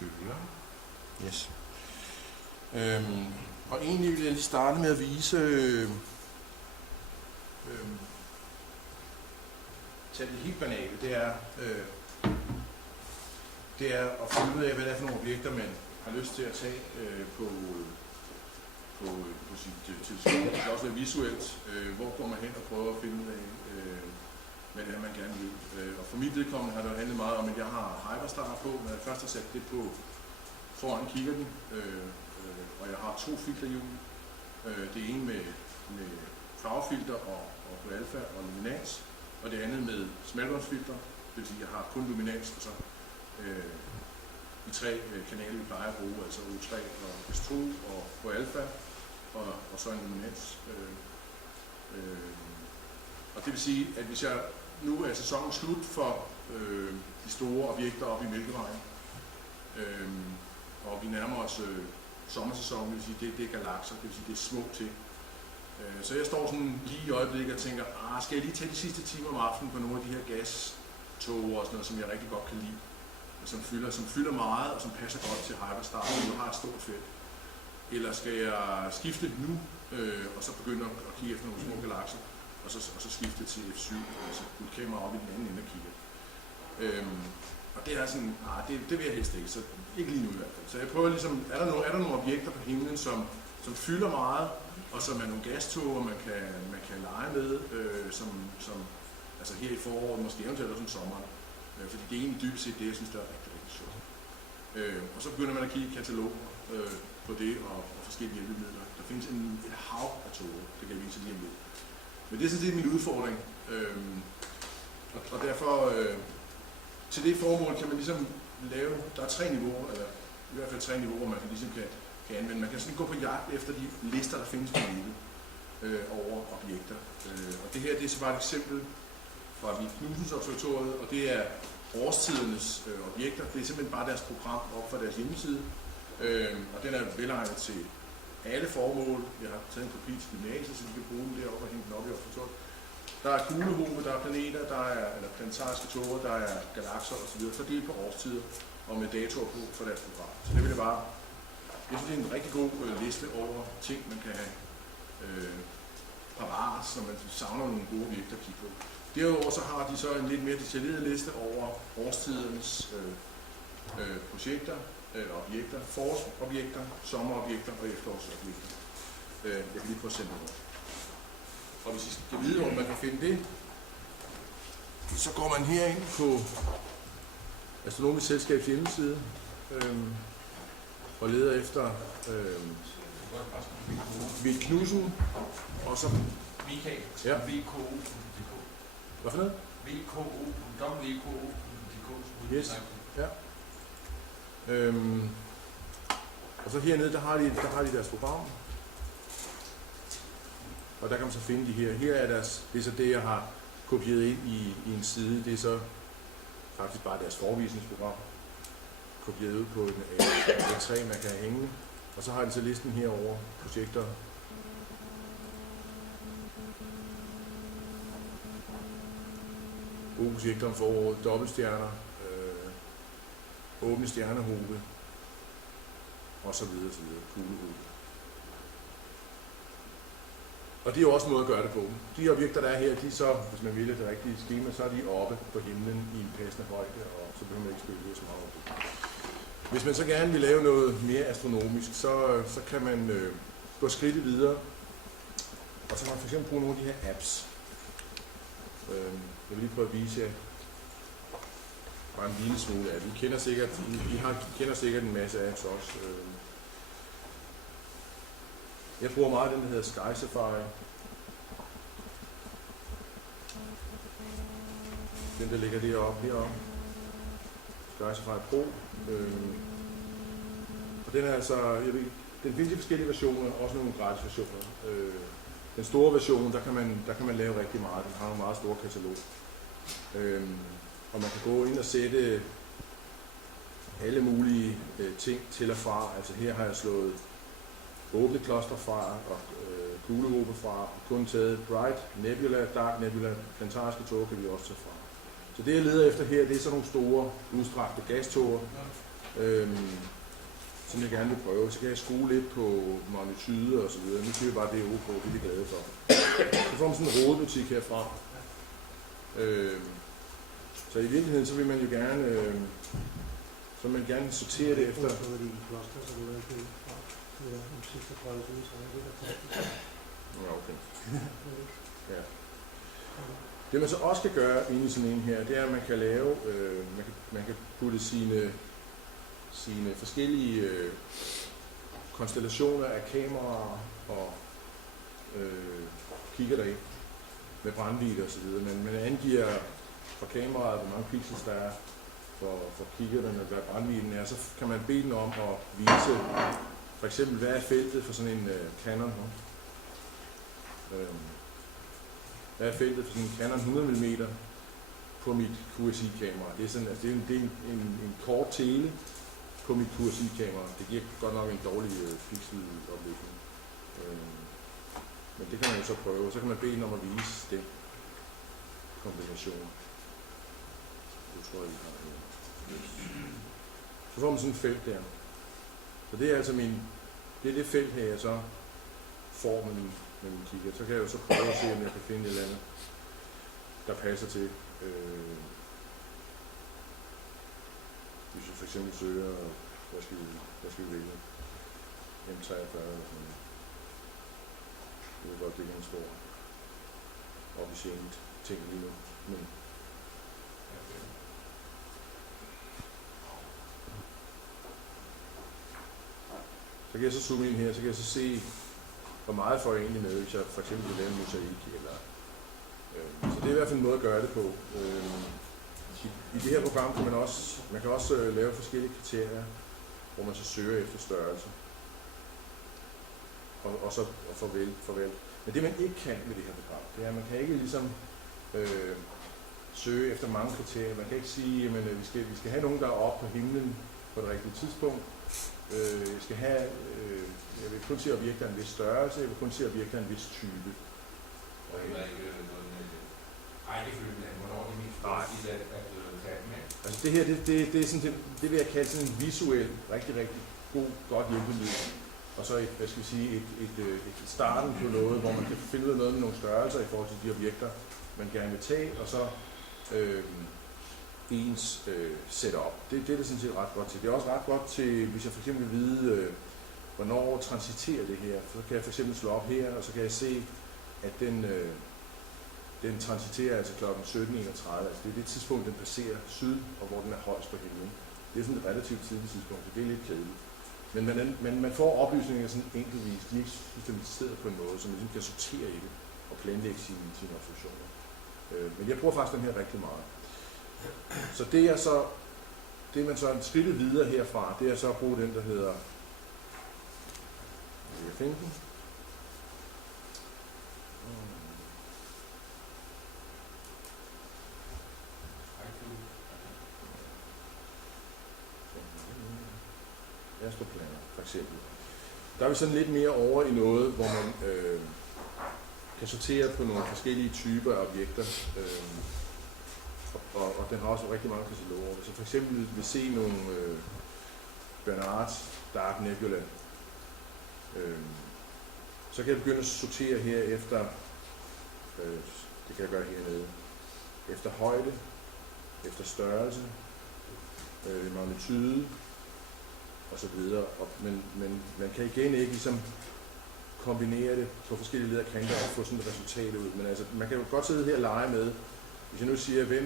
køre. Yes. Og egentlig vil jeg lige starte med at vise tage det helt banale, det er at finde ud af, hvad det er for nogle objekter, man har lyst til at tage på sit teleskop. Det kan også være visuelt, hvor går man hen og prøver at finde ud af, hvad det er, man gerne vil. Og for mit vedkommende har det handlet meget om, at jeg har Hyperstar på, når jeg først har sat det på foran kikkerten, og jeg har 2 filterhjul. Det ene med farvefilter og på alfa og luminans, og det andet med smalbåndsfilter, det vil sige, at jeg har kun luminans, og så de 3 kanaler, vi plejer at bruge, altså O3 og S2 og på alfa, og så en luminans. Og det vil sige, at hvis jeg nu er sæsonen slut for de store objekter oppe i Mælkevejen, og vi nærmer os sommersæsonen, det vil sige, det er galakser, det vil sige, det er små til. Så jeg står sådan lige i øjeblikket og tænker, skal jeg lige tage de sidste timer om aftenen på nogle af de her gastog og sådan noget, som jeg rigtig godt kan lide, og som fylder meget og som passer godt til Hyperstar, og nu har et stort felt. Eller skal jeg skifte nu, og så begynde at kigge efter nogle små galakser, og så skifte til F7, altså putte kamera op i den anden ende og kigge. Og det er sådan, det vil jeg helst ikke, så ikke lige nu i hvert fald. Så jeg prøver ligesom, er der nogle objekter på himlen, som fylder meget, og som er nogle gastoger, man kan lege med, altså her i foråret, måske eventuelt også om sommeren. Fordi det er egentlig dybest set det, jeg synes, der er rigtig, rigtig sjovt. Og så begynder man at kigge i kataloger på det og forskellige hjælpemidler. Der findes et hav af toger, det kan jeg vise lige om lidt. Men det er sådan set min udfordring. Og derfor, til det formål kan man ligesom lave, der er 3 niveauer, eller i hvert fald 3 niveauer, man kan ligesom kan anvende. Man kan sådan gå på jagt efter de lister, der findes på nettet over objekter. Og det her, det er så bare et eksempel fra Vig Knudsens observatoriet, og det er årstidernes objekter. Det er simpelthen bare deres program op fra deres hjemmeside, og den er velegnet til alle formål. Jeg har taget en kopi til gymnasiet, så vi kan bruge den deroppe og hænge den op i observatoriet. Der er kuglehobe, der er planeter, eller planetariske tåger, der er galakser osv. Så det er på årstider og med datoer på for deres program. Så det vil det bare. Jeg synes, det er en rigtig god liste over ting, man kan have parat, så man savner nogle gode objekter at kigge på. Derudover så har de så en lidt mere detaljeret liste over årstidernes projekter, eller objekter, forårsobjekter, sommerobjekter og efterårsobjekter. Jeg kan lige prøve at sende det over. Og hvis I skal vide, hvor man kan finde det, så går man herind på Astronomisk Selskabs hjemmeside og leder efter Vig Knudsen, og så VKO.dk. Hvad for noget? VKO.dk. Yes. Ja. Og så hernede, der har de deres program. Og der kan man så finde de her. Her er deres, det er så det, jeg har kopieret ind i en side. Det er så faktisk bare deres forevisningsprogram. Kopieret ud på en A3, man kan hænge. Og så har de så listen herover projekter. Gode projekter om foråret, dobbeltstjerner, åbne stjernehobe, og så videre, kuglehobe. Og det er jo også en måde at gøre det på. De objekter, der er her, de er så, hvis man vil det rigtige skema, så er de oppe på himlen i en passende højde, og så behøver man ikke spille det så meget over det. Hvis man så gerne vil lave noget mere astronomisk, så kan man gå skridtet videre, og så kan man for eksempel bruge nogle af de her apps. Jeg vil lige prøve at vise jer bare en lille smule af det. I kender sikkert en masse apps også. Jeg bruger meget den, der hedder Sky Safari. Den, der ligger heroppe. Sky Safari Pro. Og den er altså, den findes i forskellige versioner, også nogle gratis versioner. Den store version, der kan man lave rigtig meget. Den har nogle meget store katalog. Og man kan gå ind og sætte alle mulige ting til og fra. Altså her har jeg slået åbne kloster fra og kuglehobe fra, og kun taget Bright Nebula, Dark Nebula, planetariske tåger kan vi også tage fra. Så det jeg leder efter her, det er sådan nogle store udstrakte gastoger, som jeg gerne vil prøve. Så kan jeg skrue lidt på magnitude og så videre. Nu siger vi bare, det er OK, det er vi glade for. Så får man sådan en rodebutik herfra. Så i virkeligheden, så vil man jo gerne, så vil man gerne sortere det efter. Ja, okay. Ja. Det man så også kan gøre inde i sådan en her, det er, at man kan lave, man kan putte sine forskellige konstellationer af kameraer og kigger derind med brændvidde og så videre. Men man angiver fra kameraet, hvor mange pixels der er for kikkerterne, hvad brændvidden er, så kan man bede den om at vise, for eksempel, hvad er feltet for sådan en Canon. Hvad er feltet for sådan en Canon 100 mm på mit QSI-kamera? Det er sådan, altså det er en kort tele på mit QSI-kamera. Det giver godt nok en dårlig pixeloplægning. Men det kan man jo så prøve. Så kan man bede den om at vise den kombination. Det tror jeg, vi har. Så får man sådan et felt der. Så det er altså det felt her, jeg så får med min kigger. Så kan jeg jo så prøve at se, om jeg kan finde et eller andet, der passer til. Hvis jeg for eksempel søger, hvad skal vi vælge? M43 eller sådan noget. Det er godt, det er en stor officielt ting lige nu. Men så kan jeg så zoome ind her, så kan jeg så se, hvor meget får jeg egentlig med, hvis jeg for eksempel vil lave en mosaik. Så det er i hvert fald en måde at gøre det på. I det her program kan man kan også lave forskellige kriterier, hvor man så søger efter størrelse. Og så farvel. Men det man ikke kan med det her program, det er, at man kan ikke ligesom søge efter mange kriterier. Man kan ikke sige, at vi skal have nogen, der er oppe på himlen på det rigtige tidspunkt. Jeg vil kun se objekter af en vis størrelse, jeg vil kun se objekter af en vis type. Og heller ikke noget med rækkefølgen af, hvornår det er mest fornuftigt at tage med. Altså det her, det er sådan, det vil jeg kalde sådan en visuel, rigtig godt hjælpemiddel. Og så et starten på noget, hvor man kan finde ud af noget med nogle størrelser i forhold til de objekter, man gerne vil tage, og så ens setup. Det er det sådan set ret godt til. Det er også ret godt til, hvis jeg for eksempel vil vide, hvornår transiterer det her. Så kan jeg for eksempel slå op her, og så kan jeg se, at den transiterer altså kl. 17.31. Altså det er det tidspunkt, den passerer syd, og hvor den er højst på himlen. Det er sådan et relativt tidligt tidspunkt, så det er lidt kedeligt. Men man får oplysninger sådan enkeltvis. De er ikke systematiseret på en måde, så man ligesom kan sortere i det og planlægge sine observationer. Men jeg bruger faktisk den her rigtig meget. Så det man så er skridtet videre herfra, det er så at bruge den, der hedder, jeg finde den. Astroplaner, for eksempel. Der er vi sådan lidt mere over i noget, hvor man kan sortere på nogle forskellige typer af objekter. Og den har også rigtig mange kataloger. Hvis jeg for eksempel vil se nogle Bernards Dark Nebula, så kan jeg begynde at sortere her efter, det kan jeg gøre hernede, efter højde, efter størrelse, magnitude og så videre. Men man kan igen ikke ligesom kombinere det på forskellige lederkanter og få sådan et resultat ud. Men altså, man kan jo godt sidde her og lege med. Hvis jeg nu siger, hvem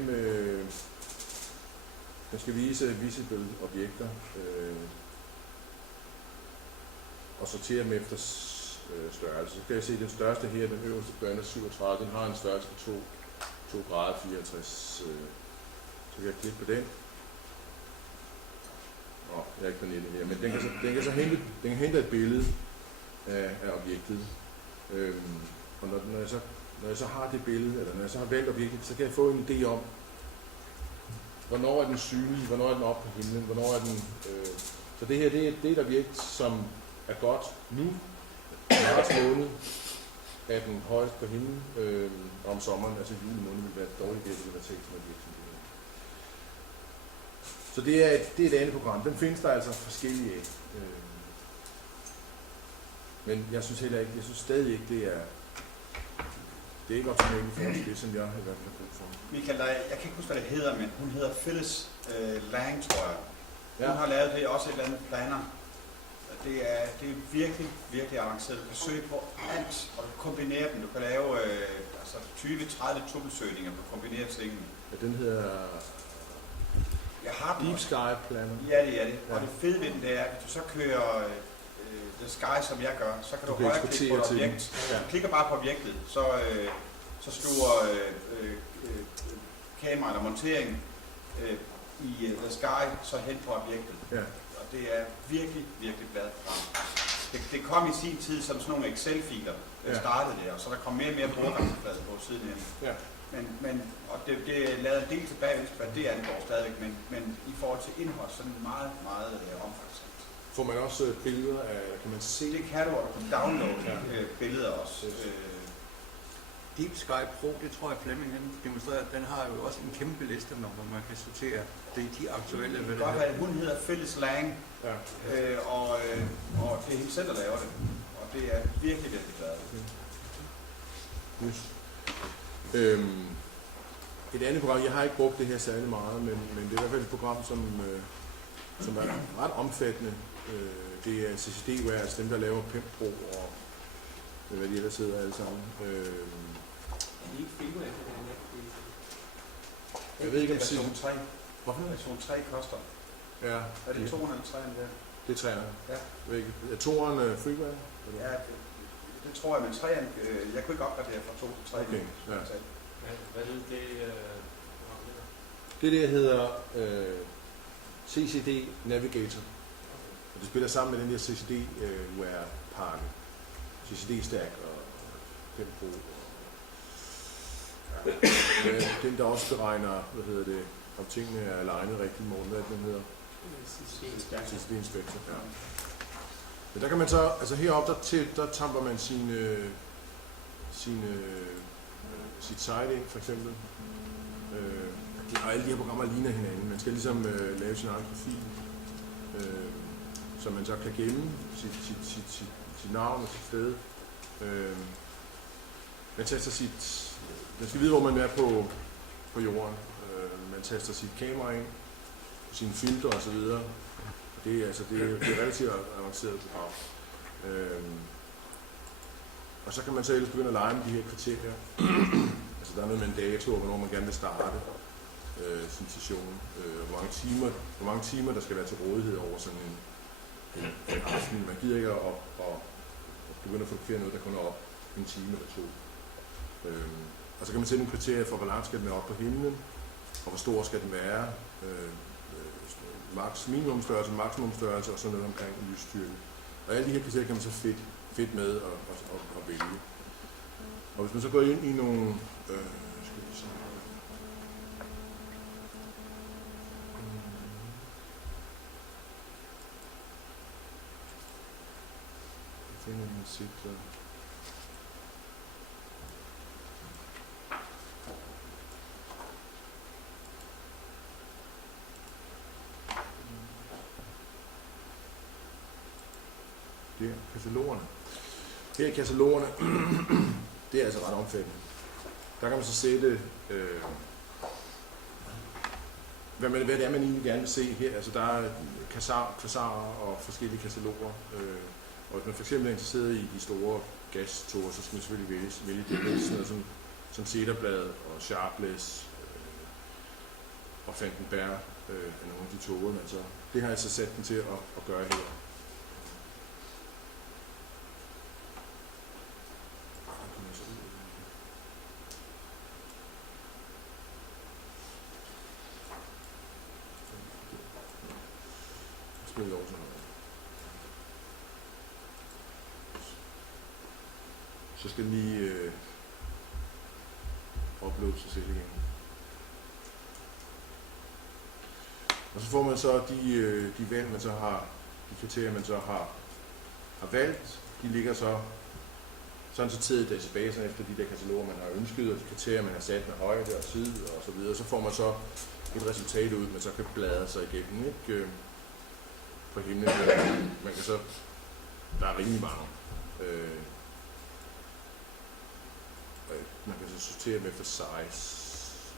man skal vise visible objekter og sortere dem efter størrelse, så kan jeg se, at den største her, den øverste bønne 37, den har en størrelse på 2 grader 64. Så kan jeg klikke på den. Jeg er ikke på nettet her, men den kan hente et billede af objektet. Og når jeg så har det billede, eller når jeg så har valgt objektet, så kan jeg få en idé om, hvornår er den synlig, hvornår er den oppe på himlen, hvornår er den... Så det her, det er et objekt, som er godt nu, i marts måned, er den højst på himlen, om sommeren, altså juli måned, vil være et dårligt gæt, eller tekst med objekt. Så det er et andet program. Den findes der altså forskellige af. Men jeg synes stadig ikke, det er ikke optimalt for det, som jeg i hvert fald har brug for. Michael, jeg kan ikke huske, hvad det hedder, men hun hedder Phyllis Lang, tror jeg. Hun Ja. har lavet det også et eller andet planer. Det er virkelig, virkelig avanceret. Du kan søge på alt, og du kan kombinere dem. Du kan lave 20-30 tubbelsøgninger på kombinere tingene. Ja, den hedder Jeg har den Deep også. Sky Planner. Ja, det er det. Ja. Og det fede ved den, det er, hvis du så kører The Sky, som jeg gør, så kan du kan højreklikke på et eksportere til objekt. den. Ja. Du klikker bare på objektet, så sluger kamera eller montering i The Sky så hen på objektet. Ja. Og det er virkelig, virkelig glad program. Det kom i sin tid som sådan nogle Excel-filer, der Ja. startede det, og så der kom mere og mere brugergrænseflade på sidenhen. Ja. Og det er lavet en del tilbage, hvad det angår stadigvæk, men i forhold til indhold, så er det meget, meget omfangsrigt. Får man også billeder af, kan man se? Det kan du, og du kan downloade billeder også. Deep Sky Pro, det tror jeg Flemming han demonstrerer, den har jo også en kæmpe liste, hvor man kan sortere de aktuelle. Det kan godt være, at hun hedder Phyllis Lang, Ja. og det er hende selv, der laver det. Og det er virkelig, virkelig glad. Yes. Et andet program, jeg har ikke brugt det her særlig meget, men det er i hvert fald et program, som er ret omfattende. Det er CCD-ware, altså dem, der laver PIMP Pro og hvad de ellers hedder alle sammen. Er det ikke filmer efter den her? Jeg ved ikke, om version 3. Hvorfor? Version 3 koster. Ja, Er det 200 eller 300 der? det er træerne. Ja. Er toeren freeware? Ja, det tror jeg, men 3'eren, jeg kunne ikke opgradere fra 2 til 3. Okay, ja. Hvad er det? Det der hedder CCD Navigator. Og det spiller sammen med den der CCD-ware-pakke. CCD-stack og Tempo. Den der også beregner, om tingene er alignet rigtigt, Morten, hvad den hedder? CCD Inspector, ja. Men der kan man så, altså heroppe, der tamper man sit site ind, for eksempel. Og alle de her programmer ligner hinanden. Man skal ligesom lave sin egen profil, så man så kan gemme sit navn og sit sted. Man taster man skal vide, hvor man er på jorden. Man taster sit kamera ind, sine filtre og så videre. Det er relativt avanceret program. Og så kan man så ellers begynde at lege med de her kriterier. Altså der er noget med en dato, og hvornår man gerne vil starte sin session. Hvor mange timer der skal være til rådighed over sådan en aften. Man gider ikke at begynde at fotografere noget, der kun er op en time eller to. Og så kan man sætte nogle kriterier for, hvor langt skal den være op på himlen, og hvor stor skal den være. Minimumstørrelse, maksimumstørrelse og sådan noget omkring lysstyrke. Og alle de her kriterier kan man så fedt med at vælge. Og hvis man så går ind i nogle det er katalogerne. Her i katalogerne, det er altså ret omfattende. Der kan man så sætte, hvad det er, man egentlig gerne vil se her. Altså der er quasarer og forskellige kataloger. Og hvis man fx er interesseret i de store gastorer, så skal man selvfølgelig vælge det. Sådan noget som Cederbladet og Sharpless og Fandenberg er nogle af de toger, men så det har jeg så sat den til at gøre her. Så skal den lige uploade sig selv igen. Og så får man så de valg, man så har, de kriterier, man så har valgt, de ligger så sådan sorteret i databasen efter de der kataloger, man har ønsket, og de kriterier, man har sat med højde og tid og så videre. Så får man så et resultat ud, man så kan bladre sig igennem, ikke? På himlen. Man kan så, der er rimelig mange. Man kan så sortere dem efter size,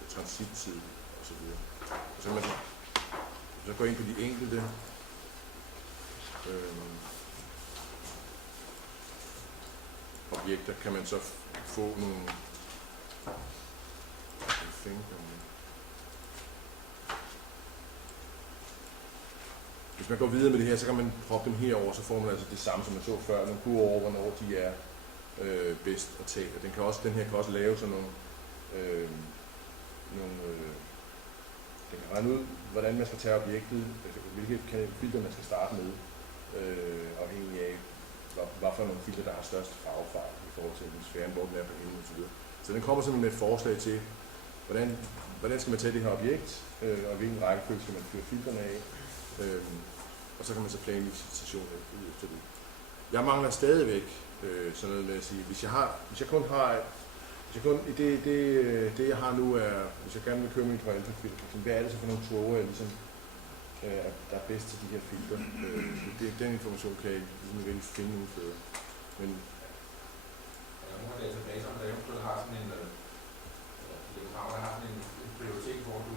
transittid og så videre. Og så kan man så gå ind på de enkelte objekter, kan man så få nogle hvis man går videre med det her, så kan man proppe dem herover, så får man altså det samme, som man så før. Nogle kurver over, hvornår de er bedst at tage. Den her kan også lave sådan nogle den kan regne ud, hvordan man skal tage objektet, hvilke filter man skal starte med, afhængig af, hvad for nogle filter, der har størst farvefejl i forhold til sfæren, hvor den er på himlen osv. Så den kommer simpelthen med et forslag til, hvordan skal man tage det her objekt, og hvilken rækkefølge skal man føre filterne af, og så kan man så planlægge sin station efter det. Jeg mangler stadigvæk sådan noget med at sige, hvis jeg kun det jeg har nu er, hvis jeg gerne vil købe min Pro-Alpha-filter, hvad er det så for nogle tråge, ligesom, der er bedst til de her filter? Den information kan jeg ligesom nødvendigvis finde nogen før. Men er der nogle af databaser, der eventuelt har sådan en prioritet, hvor du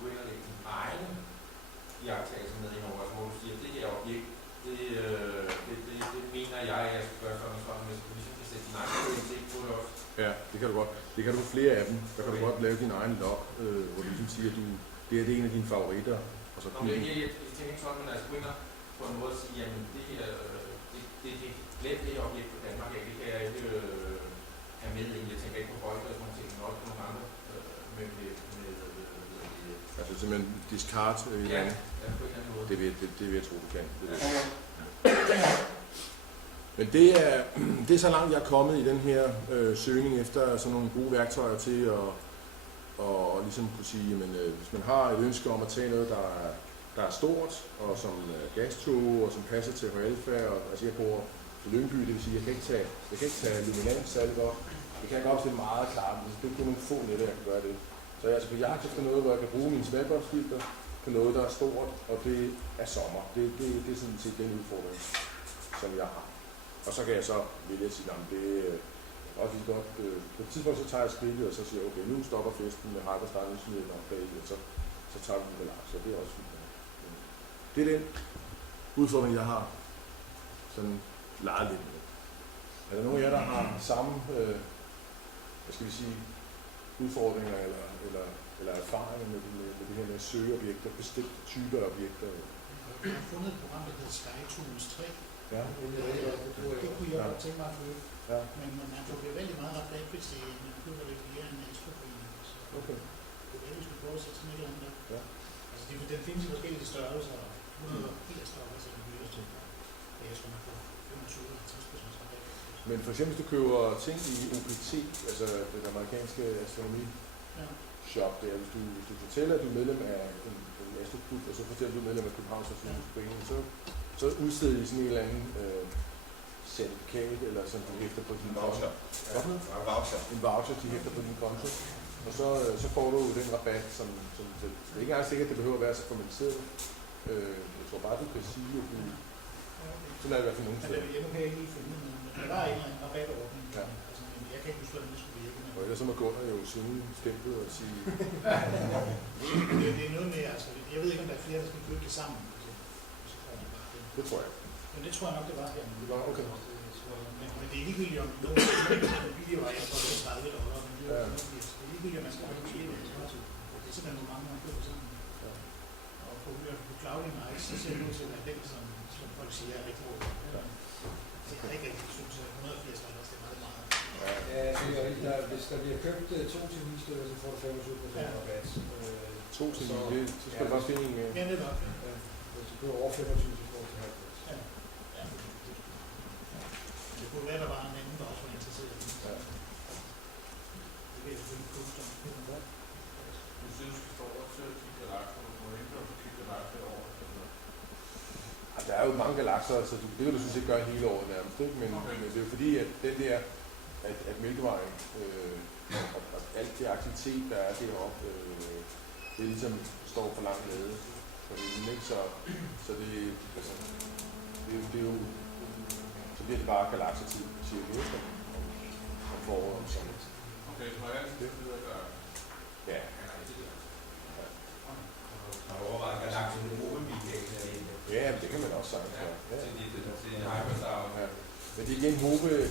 går ind og lægger din egen iagttagelser med indover, hvor du siger, at det her objekt, det mener jeg skal gøre sådan og sådan, hvis du ligesom kan sætte din egen prioritet på det også. ja, det kan du godt. Det kan du få flere af dem. Der kan du godt lave din egen log, hvor du ligesom siger, at det er en af dine favoritter. Og så jeg tænker ikke sådan, men altså gå ind på en måde at sige, jamen det her, det her objekt på Danmark, det kan jeg ikke have med ind. Jeg tænker ikke på Højde og sådan nogle ting, men også på nogle andre altså simpelthen discard på en eller anden måde. Det vil jeg tro, du kan. Men det er så langt, jeg er kommet i den her søgning efter sådan nogle gode værktøjer til at ligesom kunne sige, jamen, hvis man har et ønske om at tage noget, der er stort, og som gastog, og som passer til Pro-Alpha, og altså jeg bor i Lyngby, det vil sige, jeg kan ikke tage luminans særlig godt. Det kan jeg godt opstille meget klart, men det er kun nogle få netter, jeg kan gøre det. Så jeg er altså på jagt efter noget, hvor jeg kan bruge mine snapbox-filter på noget, der er stort, og det er sommer. Det er sådan set den udfordring, som jeg har. Og så kan jeg så vælge at sige, at det er også lige godt. På et tidspunkt så tager jeg skridtet, og så siger jeg, okay, nu stopper festen med hyperstyle-udsmidet og bag, og så tager vi den relax, så det er også fint. Det er den udfordring, jeg har sådan leget lidt med. Er der nogen af jer, der har samme, hvad skal vi sige, udfordringer eller erfaringer med det her med at søge objekter, bestemte typer af objekter? Jeg har fundet et program, der hedder SkyTools 3. Ja. Det kunne jeg godt tænke mig at få. Ja. Men man får vældig meget rabat, hvis man køber det via en ekstra-forening. Okay. Det er vi skulle prøve at sætte sådan et eller andet der. Ja. Altså, den findes i forskellige størrelser. 180 størrelser, så den bliver til. Og jeg tror, man får 25-50% rabat. Men for eksempel, hvis du køber ting i OPT, altså den amerikanske astronomi shop, der, hvis du fortæller, at du er medlem af en astroklub, og så fortæller du, at du er medlem af Københavns Astronomiforening, så udsteder de sådan en eller anden certifikat, eller sådan du hæfter på din voucher. En voucher, de hæfter på din konto. Og så får du den rabat, som det er ikke engang sikkert, at det behøver at være så formaliseret. Jeg tror bare, du kan sige, at du... Sådan er det i hvert fald nogen steder. Nu kan jeg ikke lige finde noget, men der var en eller anden rabatordning. Ja. Altså, jeg kan ikke huske, hvordan det skulle virke. Og ellers så må Gunnar jo synge stemplet og sige... det er noget med, altså, jeg ved ikke, om der er flere, der skal købe det sammen. Så får man bare det. Det tror jeg. Men det tror jeg nok, det var her. Det var okay. Men det er ligegyldigt, om nogle billigere var, jeg tror, det er $30, men det er ligegyldigt, at man skal have det billigere. Det er simpelthen nogle mange, man køber sammen. Og på Clouding Ice, så ser det ud til at være den, som folk siger er rigtig god. Det er ikke rigtig, synes jeg, $180, det er meget meget. Ja, hvis der bliver købt 2 til 9 stykker, så får du 25% rabat. 2 til 9, så skal du bare finde en... Ja, det var. Hvis du køber over 25, så får du 50. Ja. Det kunne være, der var en anden, der også var interesseret i det. Ja. Det vil jeg selvfølgelig kunne som køber godt. Du synes, du står over til de galakser, du må ikke have de galakser over. Der er jo mange galakser, så det kan du synes ikke gøre hele året nærmest, ikke? Men det er jo fordi, at den der, at Mælkevejen og alt det aktivitet, der er deroppe, det ligesom står for langt nede på himlen, ikke? Så det, altså, det er jo, så bliver det bare galaksetid, siger vi, ikke? Om foråret om sådan. Okay, så er det der. Ja. Har du overvejet galaksen med Michael? Ja, det kan man også sagtens gøre. Ja. Til hyperstar. Ja. Men det er igen,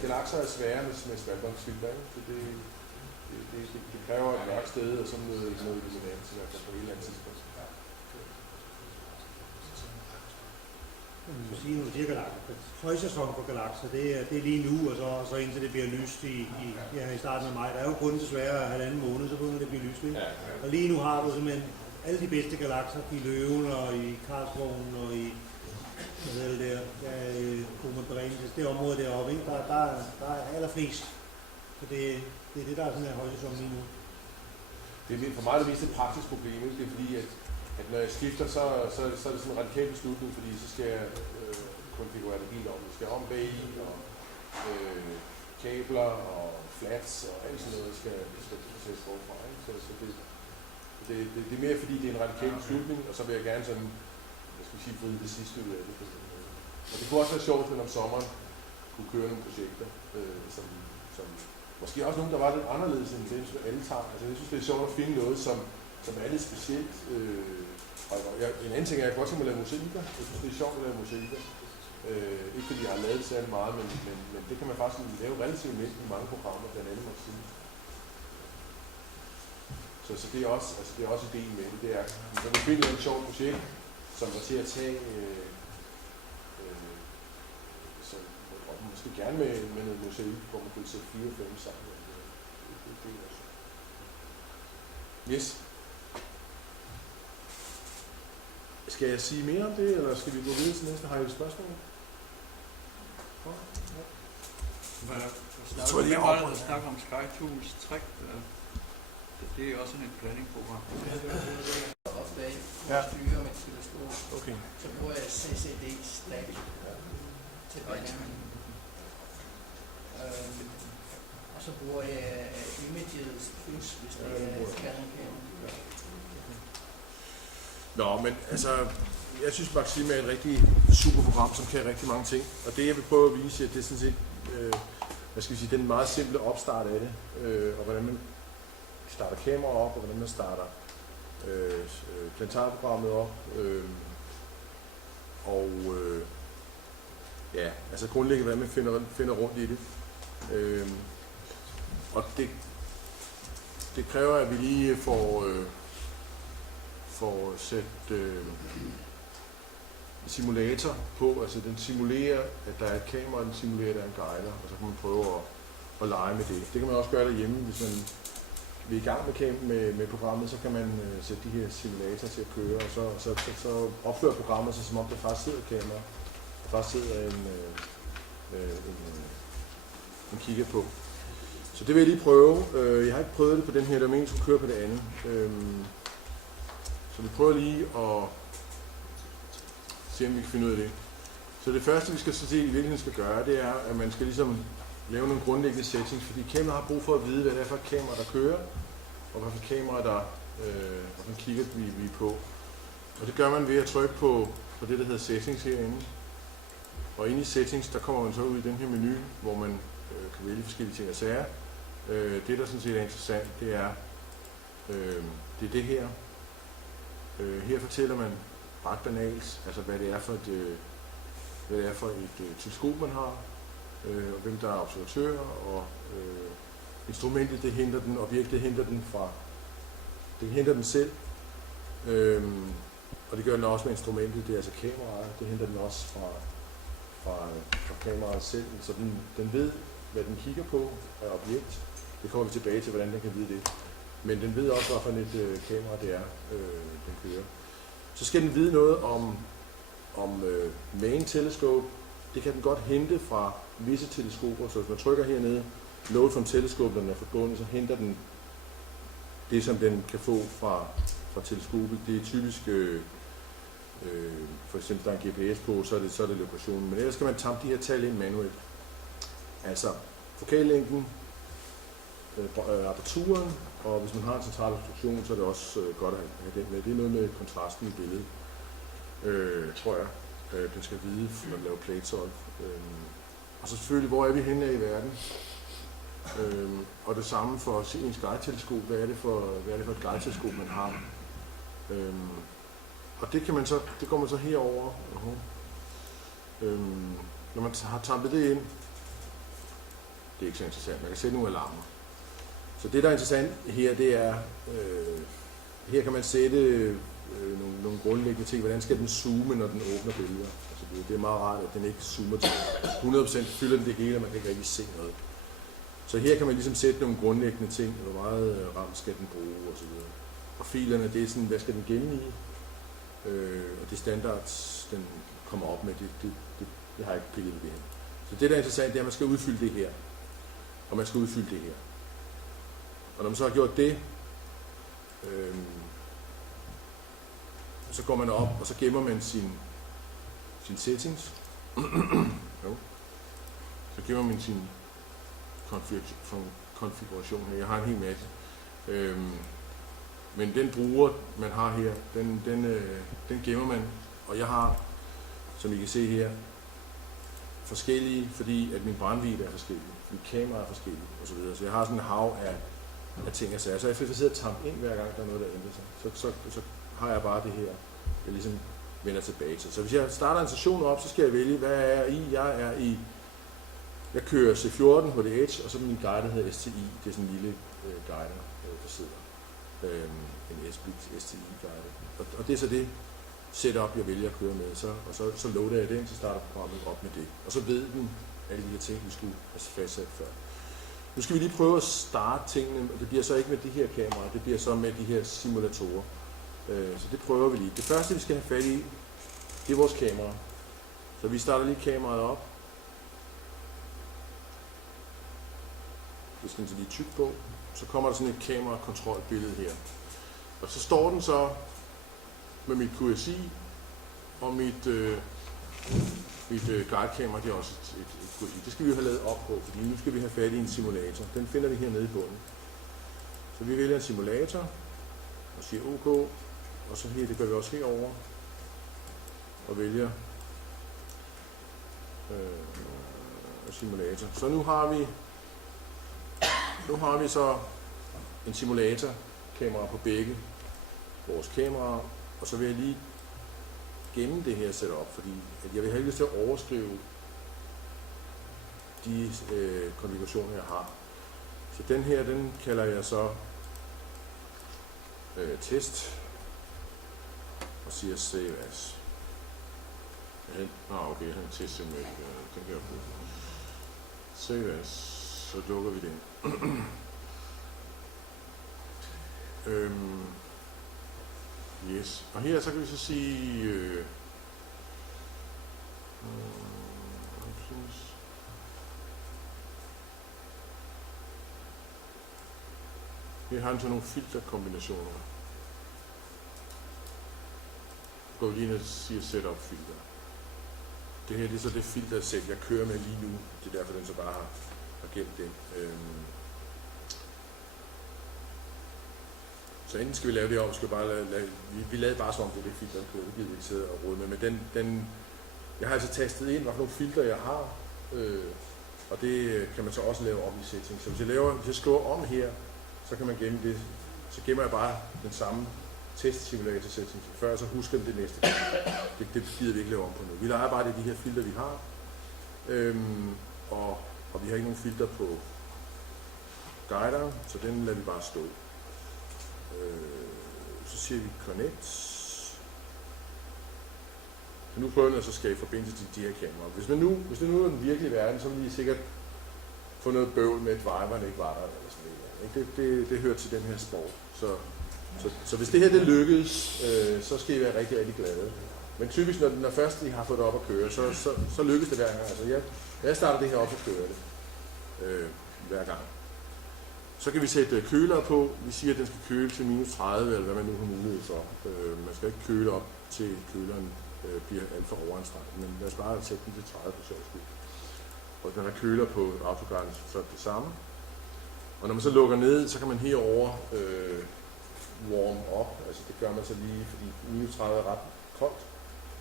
galakser er svære med spaltbåndsfilter, ikke? Så det kræver et mørkt sted og sådan noget illuminans, i hvert fald på et eller andet tidspunkt. Man kan sige, nu siger galakser. Højsæson for galakser, det er lige nu, og så indtil det bliver lyst i starten af maj. Der er jo kun desværre 1,5 måned, så begynder det at blive lyst. Ikke? Ja. Og lige nu har du simpelthen alle de bedste galakser i Løven og i Karlsvogn og i Coma Berenices, det område deroppe, ikke? Der er allerflest. Så det er det, der er sådan her højsæson lige nu. Det er for mig det mest et praktisk problem, ikke? Det er fordi, at når jeg skifter, så er det sådan en radikal beslutning, fordi så skal jeg konfigurere det helt om. Jeg skal om bag og kabler og flats og alt sådan noget skal sættes forfra. Ikke? Så det er mere fordi, det er en radikal beslutning, og så vil jeg gerne sådan, jeg skal sige, vride det sidste ud af det. Og det kunne også være sjovt, at om sommeren kunne køre nogle projekter, som måske også nogle, der var lidt anderledes end det, som alle tager. Altså, jeg synes, det er sjovt at finde noget, som er lidt specielt. En anden ting er, at jeg godt tænke mig at lave mosaikker. Jeg synes, det er sjovt at lave mosaikker. Ikke fordi jeg har lavet det særlig meget, men det kan man faktisk lave relativt nemt i mange programmer, blandt andet Maxine. Så det er også ideen med det. Det er, når vi finder et sjovt projekt, som var til at tage, og måske gerne med noget mosaik, hvor man kunne sætte 4 og 5 sammen. Det er også. Yes. Skal jeg sige mere om det, eller skal vi gå videre til næste? Har I et spørgsmål? Jeg tror lige at snakke om SkyTools 3. Det er også et planning-program. Ofte af Ja. styre med teleskop, Okay. så bruger jeg CCD stack til beregning. Og så bruger jeg Images Plus, hvis det er Canon. Nå, men altså, jeg synes Maxime er et rigtig super program, som kan rigtig mange ting. Og det jeg vil prøve at vise, det er sådan set, hvad skal vi sige, den meget simple opstart af det. Og hvordan man starter kameraet op, og hvordan man starter plantarprogrammet op. Ja, altså grundlæggende, hvordan man finder rundt i det. Og det kræver, at vi lige får sat simulator på, altså den simulerer, at der er et kamera, og den simulerer, at der er en guider, og så kan man prøve at lege med det. Det kan man også gøre derhjemme, hvis man er i gang med programmet, så kan man sætte de her simulatorer til at køre, og så opfører programmet sig, som om der faktisk sidder et kamera, og faktisk sidder en kigger på. Så det vil jeg lige prøve. Jeg har ikke prøvet det på den her, der meningen skulle køre på det andet. Så vi prøver lige at se, om vi kan finde ud af det. Så det første, vi skal så se, i virkeligheden skal gøre, det er, at man skal ligesom lave nogle grundlæggende settings, fordi kameraet har brug for at vide, hvad det er for et kamera, der kører, og hvad for et kamera, hvilken kigger vi er på. Og det gør man ved at trykke på det, der hedder settings herinde. Og inde i settings, der kommer man så ud i den her menu, hvor man kan vælge forskellige ting og sager. Det, der sådan set er interessant, det er det her. Her fortæller man ret banalt, altså hvad det er for et teleskop, man har, og hvem der er observatører, og instrumentet, det henter den, objektet henter den selv, og det gør den også med instrumentet, det er altså kameraet, det henter den også fra kameraet selv, så den ved, hvad den kigger på af objekt. Det kommer vi tilbage til, hvordan den kan vide det. Men den ved også, hvad for et kamera det er, den kører. Så skal den vide noget om main telescope. Det kan den godt hente fra visse teleskoper, så hvis man trykker hernede, load from telescope, når den er forbundet, så henter den det, som den kan få fra teleskopet. Det er typisk, for eksempel der er en GPS på, så er det lokationen. Men ellers skal man tampe de her tal ind manuelt. Altså fokallængden, aperturen, og hvis man har en central obstruktion, så er det også godt at have den med. Det er noget med kontrasten i billedet, tror jeg. Den skal vide, når man laver plate solve. Og så selvfølgelig, hvor er vi henne i verden? Og det samme for ens guide-teleskop. Hvad er det for et guide-teleskop, man har? Og det går man så herover. Når man har tampet det ind, det er ikke så interessant. Man kan sætte nogle alarmer. Så det, der er interessant her, det er, her kan man sætte nogle grundlæggende ting. Hvordan skal den zoome, når den åbner billeder? Altså det er meget rart, at den ikke zoomer til 100% fylder den det hele, og man kan ikke rigtig se noget. Så her kan man ligesom sætte nogle grundlæggende ting. Hvor meget RAM skal den bruge, osv. Og filerne, det er sådan, hvad skal den gemme i? Og det standards, den kommer op med, det har jeg ikke pillet ved det her. Så det, der er interessant, det er, at man skal udfylde det her. Og man skal udfylde det her. Og når man så har gjort det, så går man op, og så gemmer man sin settings. Så gemmer man sin konfiguration her. Jeg har en hel masse. Men den bruger, man har her, den gemmer man. Og jeg har, som I kan se her, forskellige, fordi at min brændvidde er forskellig, mit kamera er forskellig osv. Så jeg har sådan en hav af ting og sager. Så jeg får siddet og tampe ind hver gang, der er noget, der ændrer sig. Så har jeg bare det her, jeg ligesom vender tilbage til. Så hvis jeg starter en session op, så skal jeg vælge, hvad er jeg i? Jeg kører C14 på det Edge, og så min guide, der hedder STI. Det er sådan en lille guide, der sidder. En S-Blix STI guide. Og det er så det setup, jeg vælger at køre med. Så loader jeg den, så starter programmet op med det. Og så ved den alle de her ting, vi skulle have fastsat før. Nu skal vi lige prøve at starte tingene, og det bliver så ikke med de her kameraer, det bliver så med de her simulatorer. Så det prøver vi lige. Det første, vi skal have fat i, det er vores kamera. Så vi starter lige kameraet op. Det skal den så lige tykke på. Så kommer der sådan et kamerakontrolbillede her. Og så står den så med mit QSI og mit guidekamera, det er også et QSI. Det skal vi jo have lavet op på, fordi nu skal vi have fat i en simulator. Den finder vi hernede i bunden. Så vi vælger en simulator og siger OK, og så her, det gør vi også herover og vælger simulator. Så nu har vi så en simulatorkamera på begge vores kameraer, og så vil jeg lige gemme det her setup, fordi at jeg vil have lyst til at overskrive de konfigurationer, jeg har. Så den her, den kalder jeg så test, og siger save as. Okay, jeg har en test med, den kan jeg bruge. Save as, så lukker vi den. Yes, og her så kan vi så sige her har han så nogle filterkombinationer. Går vi lige ind og siger setup filter. Det her det er så det filtersæt, jeg kører med lige nu. Det er derfor den så bare har gemt det. Så enten skal vi lave det om, skal bare vi lavede bare som om det er det filter, det gider vi ikke sidde og rode med. Men jeg har altså tastet ind, hvad for nogle filter jeg har, og det kan man så også lave om i settings. Så hvis jeg skriver om her, så kan man gemme det. Så gemmer jeg bare den samme test simulator setting før, så husker den det næste gang. Det gider vi ikke lave om på nu. Vi leger bare det de her filter, vi har, og vi har ikke nogen filter på guider, så den lader vi bare stå. Så siger vi connect. Så nu prøver jeg så skal i forbindelse til de her kameraer. Hvis det nu er den virkelige verden, så vil I sikkert få noget bøvl med et driveren ikke var der eller sådan noget. Det hører til den her sport. Så hvis det her det lykkes, så skal I være rigtig, rigtig glade. Men typisk når først I har fået det op at køre, så lykkes det hver gang. Altså jeg starter det her op og kører det hver gang. Så kan vi sætte køler på. Vi siger, at den skal køle til minus 30, eller hvad man nu har mulighed for. Man skal ikke køle op til køleren bliver alt for overanstrengt, men lad os bare sætte den til 30 på sjovs skyld. Og den har køler på autoguiden, så er det samme. Og når man så lukker ned, så kan man herover warm up, altså det gør man så lige, fordi minus 30 er ret koldt.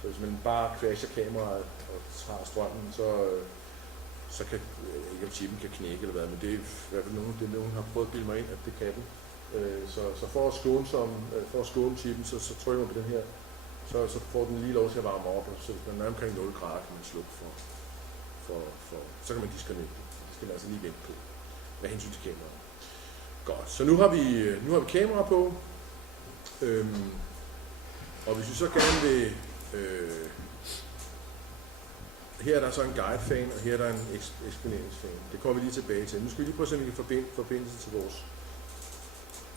Så hvis man bare crasher kameraet og tager strømmen, så kan, ikke om chippen kan knække eller hvad, men det er i hvert fald nogen har prøvet at bilde mig ind, at det kan den. Så for at skåne chippen, så trykker man på den her, så får den lige lov til at varme op, og så hvis man er omkring 0 grader, kan man slukke så kan man disconnecte. Det skal man altså lige vente på, med hensyn til kameraet. Godt, så nu har vi kamera på, og hvis vi så gerne vil, her er der så en guide-fan, og her er der en eksponeringsfan. Det kommer vi lige tilbage til. Nu skal vi lige prøve at se, om vi kan forbinde sig til vores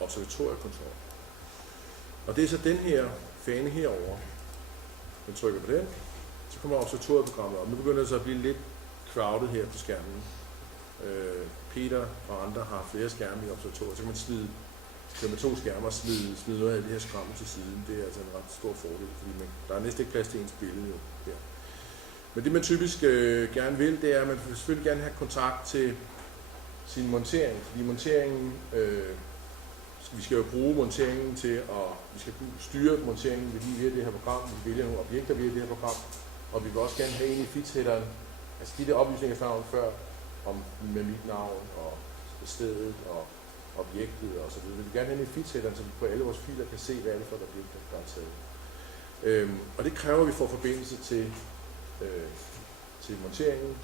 observatoriekontrol. Og det er så den her fane herover. Den trykker på den, så kommer observatorieprogrammet op. Nu begynder det så at blive lidt crowded her på skærmen. Peter og andre har flere skærme i observatoriet, så kan man med 2 skærme og smide noget af det her skrammel til siden. Det er altså en ret stor fordel, fordi der er næsten ikke plads til ens billede jo her. Men det man typisk gerne vil, det er, at man vil selvfølgelig gerne have kontakt til sin montering, fordi monteringen, vi skal jo bruge monteringen til at, vi skal kunne styre monteringen via det her program, vi vælger nogle objekter via det her program, og vi vil også gerne have en i fixheaderen, altså de der oplysninger fra før, med mit navn og stedet og objektet og så videre. Vi vil gerne have en fixheaderen, så vi på alle vores filer kan se, hvad er det for et objekt, der er taget. Og det kræver, at vi får forbindelse til monteringen.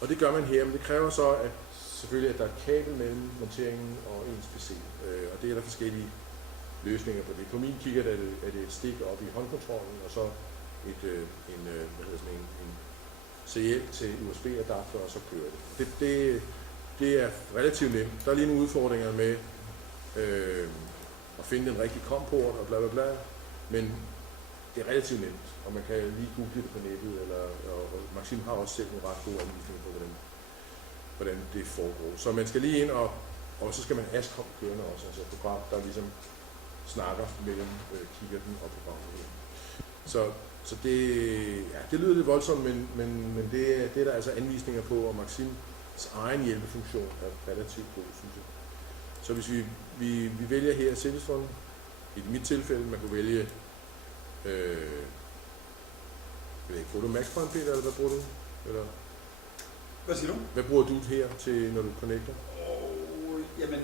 Og det gør man her, men det kræver så at selvfølgelig, at der er et kabel mellem monteringen og ens PC. Og det er der forskellige løsninger på det. På min kikkert er det et stik op i håndkontrollen, og så en CL til USB-adapter, og så kører det. Det er relativt nemt. Der er lige nogle udfordringer med at finde den rigtige komport og bla bla bla, men det er relativt nemt, og man kan lige google det på nettet, og Maxim har også selv en ret god anvisning på, hvordan det foregår. Så man skal lige ind, og så skal man have ASCOM kørende også, altså et program, der ligesom snakker mellem kikkerten og programmet her. Så det lyder lidt voldsomt, men det er der altså anvisninger på, og Maxims egen hjælpefunktion er relativt god, synes jeg. Så hvis vi vælger her Silvestron, i mit tilfælde, man kunne vælge, bruger du Max Point, Peter, eller hvad bruger du? Eller? Hvad siger du? Hvad bruger du her til, når du connecter? Jamen,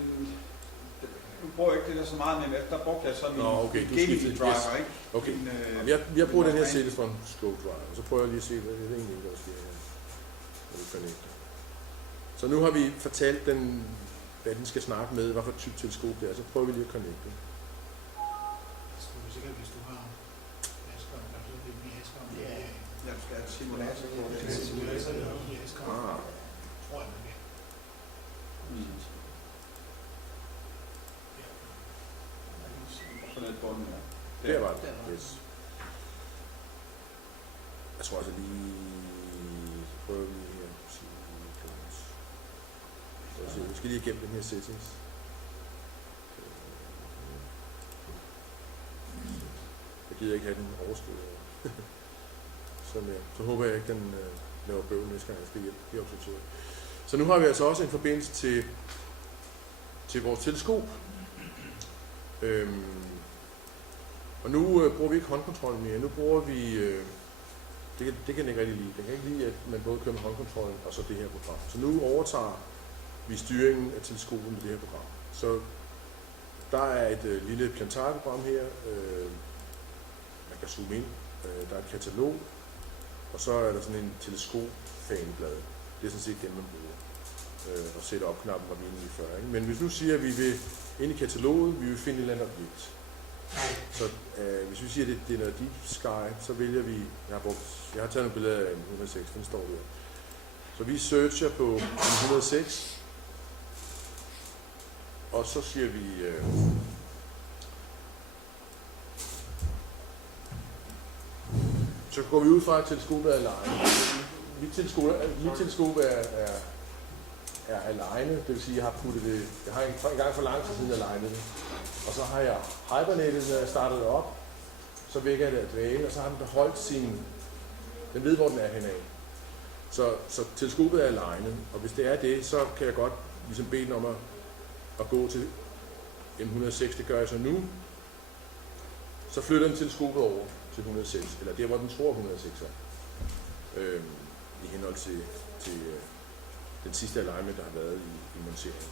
nu bruger jeg ikke det der så meget, men der brugte jeg sådan en gaming driver, ikke? Okay. Jeg bruger den her Silvestron Scope Driver, og så prøver jeg lige at se, hvad det er egentlig, der sker her, når du connecter. Så nu har vi fortalt den, hvad den skal snakke med, hvad for type teleskop det er, så prøver vi lige at connecte. Så er sikkert, hvis du har ASCOM, der er det med ASCOM. Ja, du skal have et simulator på det. Simulator i ASCOM. Tror jeg, man kan. Sådan et bånd her. Der var det. Yes. Jeg tror altså lige, prøver vi her. Vi skal lige igennem den her settings. Jeg gider ikke have den overskuddet. Så håber jeg ikke, den laver bøvl næste gang, jeg skal hjælpe i observatoriet. Så nu har vi altså også en forbindelse til vores teleskop. Og nu bruger vi ikke håndkontrollen mere. Nu bruger vi, det kan den ikke rigtig lide. Den kan ikke lide, at man både kører med håndkontrollen og så det her program. Så nu overtager vi styringen af teleskopet med det her program. Så der er et lille plantarprogram her. Man kan zoome ind. Der er et katalog. Og så er der sådan en teleskopfaneblad. Det er sådan set det, man bruger. Og sætte op-knappen var vi inde i før. Ikke? Men hvis nu siger, at vi vil ind i kataloget, vi vil finde et eller andet objekt. Så hvis vi siger, at det er noget Deep Sky, så vælger vi, jeg har taget nogle billeder af en 106, den står der. Så vi searcher på en 106, og så siger vi, så går vi ud fra, at teleskopet er alene. Mit teleskop er alene, det vil sige, at jeg har puttet det, jeg har en gang for lang tid siden alene det. Og så har jeg hibernettet, når jeg startede op, så vækker jeg det at dvæle, og så har den beholdt den ved, hvor den er henad. Så teleskopet er alene, og hvis det er det, så kan jeg godt ligesom bede den om at at gå til M106, det gør jeg så nu, så flytter den teleskopet over til 106, eller der hvor den tror 106 er, i henhold til den sidste alignment, der har været i monteringen.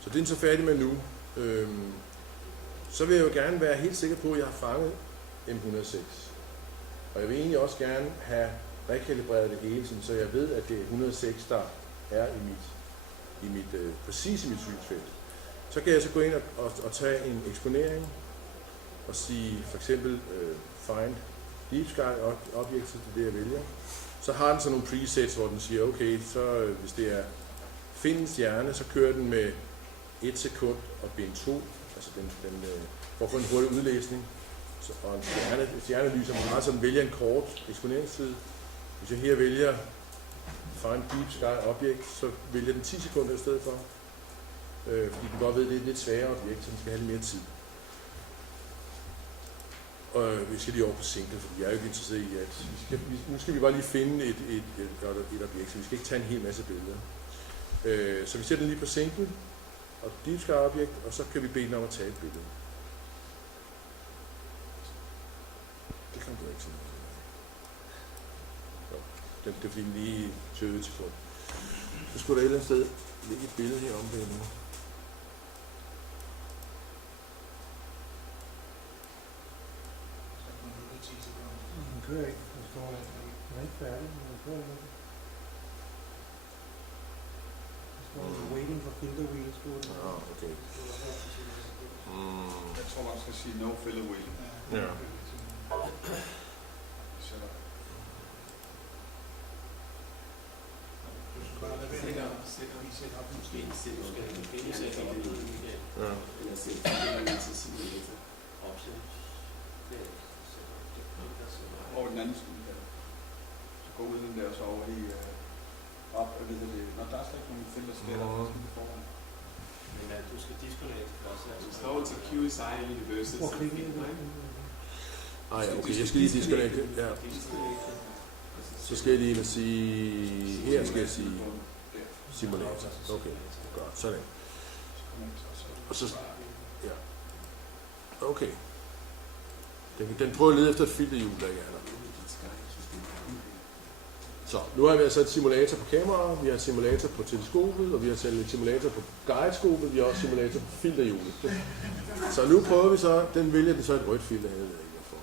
Så det er den så færdig med nu. Så vil jeg jo gerne være helt sikker på, at jeg har fanget M106. Og jeg vil egentlig også gerne have rekalibreret det hele, så jeg ved, at det er 106, der er præcis i mit synsfelt. Så kan jeg så gå ind og tage en eksponering og sige for eksempel find deep sky objects, det er det jeg vælger. Så har den sådan nogle presets, hvor den siger, okay, så hvis det er find en stjerne, så kører den med 1 sekund og bind 2, altså den for at få en hurtig udlæsning. Og en stjernelyser, man har sådan vælger en kort eksponeringstid. Hvis jeg her vælger find deep sky object, så vælger den 10 sekunder i stedet for. Fordi den godt ved, at det er et lidt sværere objekt, så den skal have lidt mere tid. Og vi skal lige over på single, for jeg er jo ikke interesseret i, at nu skal vi bare lige finde et objekt, så vi skal ikke tage en hel masse billeder. Så vi sætter den lige på single og deep sky objekt, og så kan vi bede den om at tage et billede. Det kan du ikke sige. Det er fordi den lige tøvede til fod. Så skulle der et eller andet sted ligge et billede her om det nu. Den kører ikke. Den står den er ikke færdig, men den kører ikke. Der står waiting for filter wheel. Okay. Jeg tror, man skal sige no filler wheel. Ja. Over den anden side der. Så gå uden der, så over i op, og ved det. Når der er slet ikke nogen filter, så det er der sådan i foran. Men du skal disconnect også. Du skal over til QSI Universal. Ja, okay, jeg skal lige disconnecte. Ja. Så skal jeg lige ind og sige, her skal jeg sige simulator. Okay, godt, sådan. Og så, ja. Okay. Den prøver at lede efter et filterhjul, der ikke er der. Så, nu har vi altså et simulator på kameraet, vi har et simulator på teleskopet, og vi har et simulator på guideskopet, vi har også simulator på filterhjulet. Så nu prøver vi så, den vælger den så et rødt filter, jeg ved ikke hvorfor.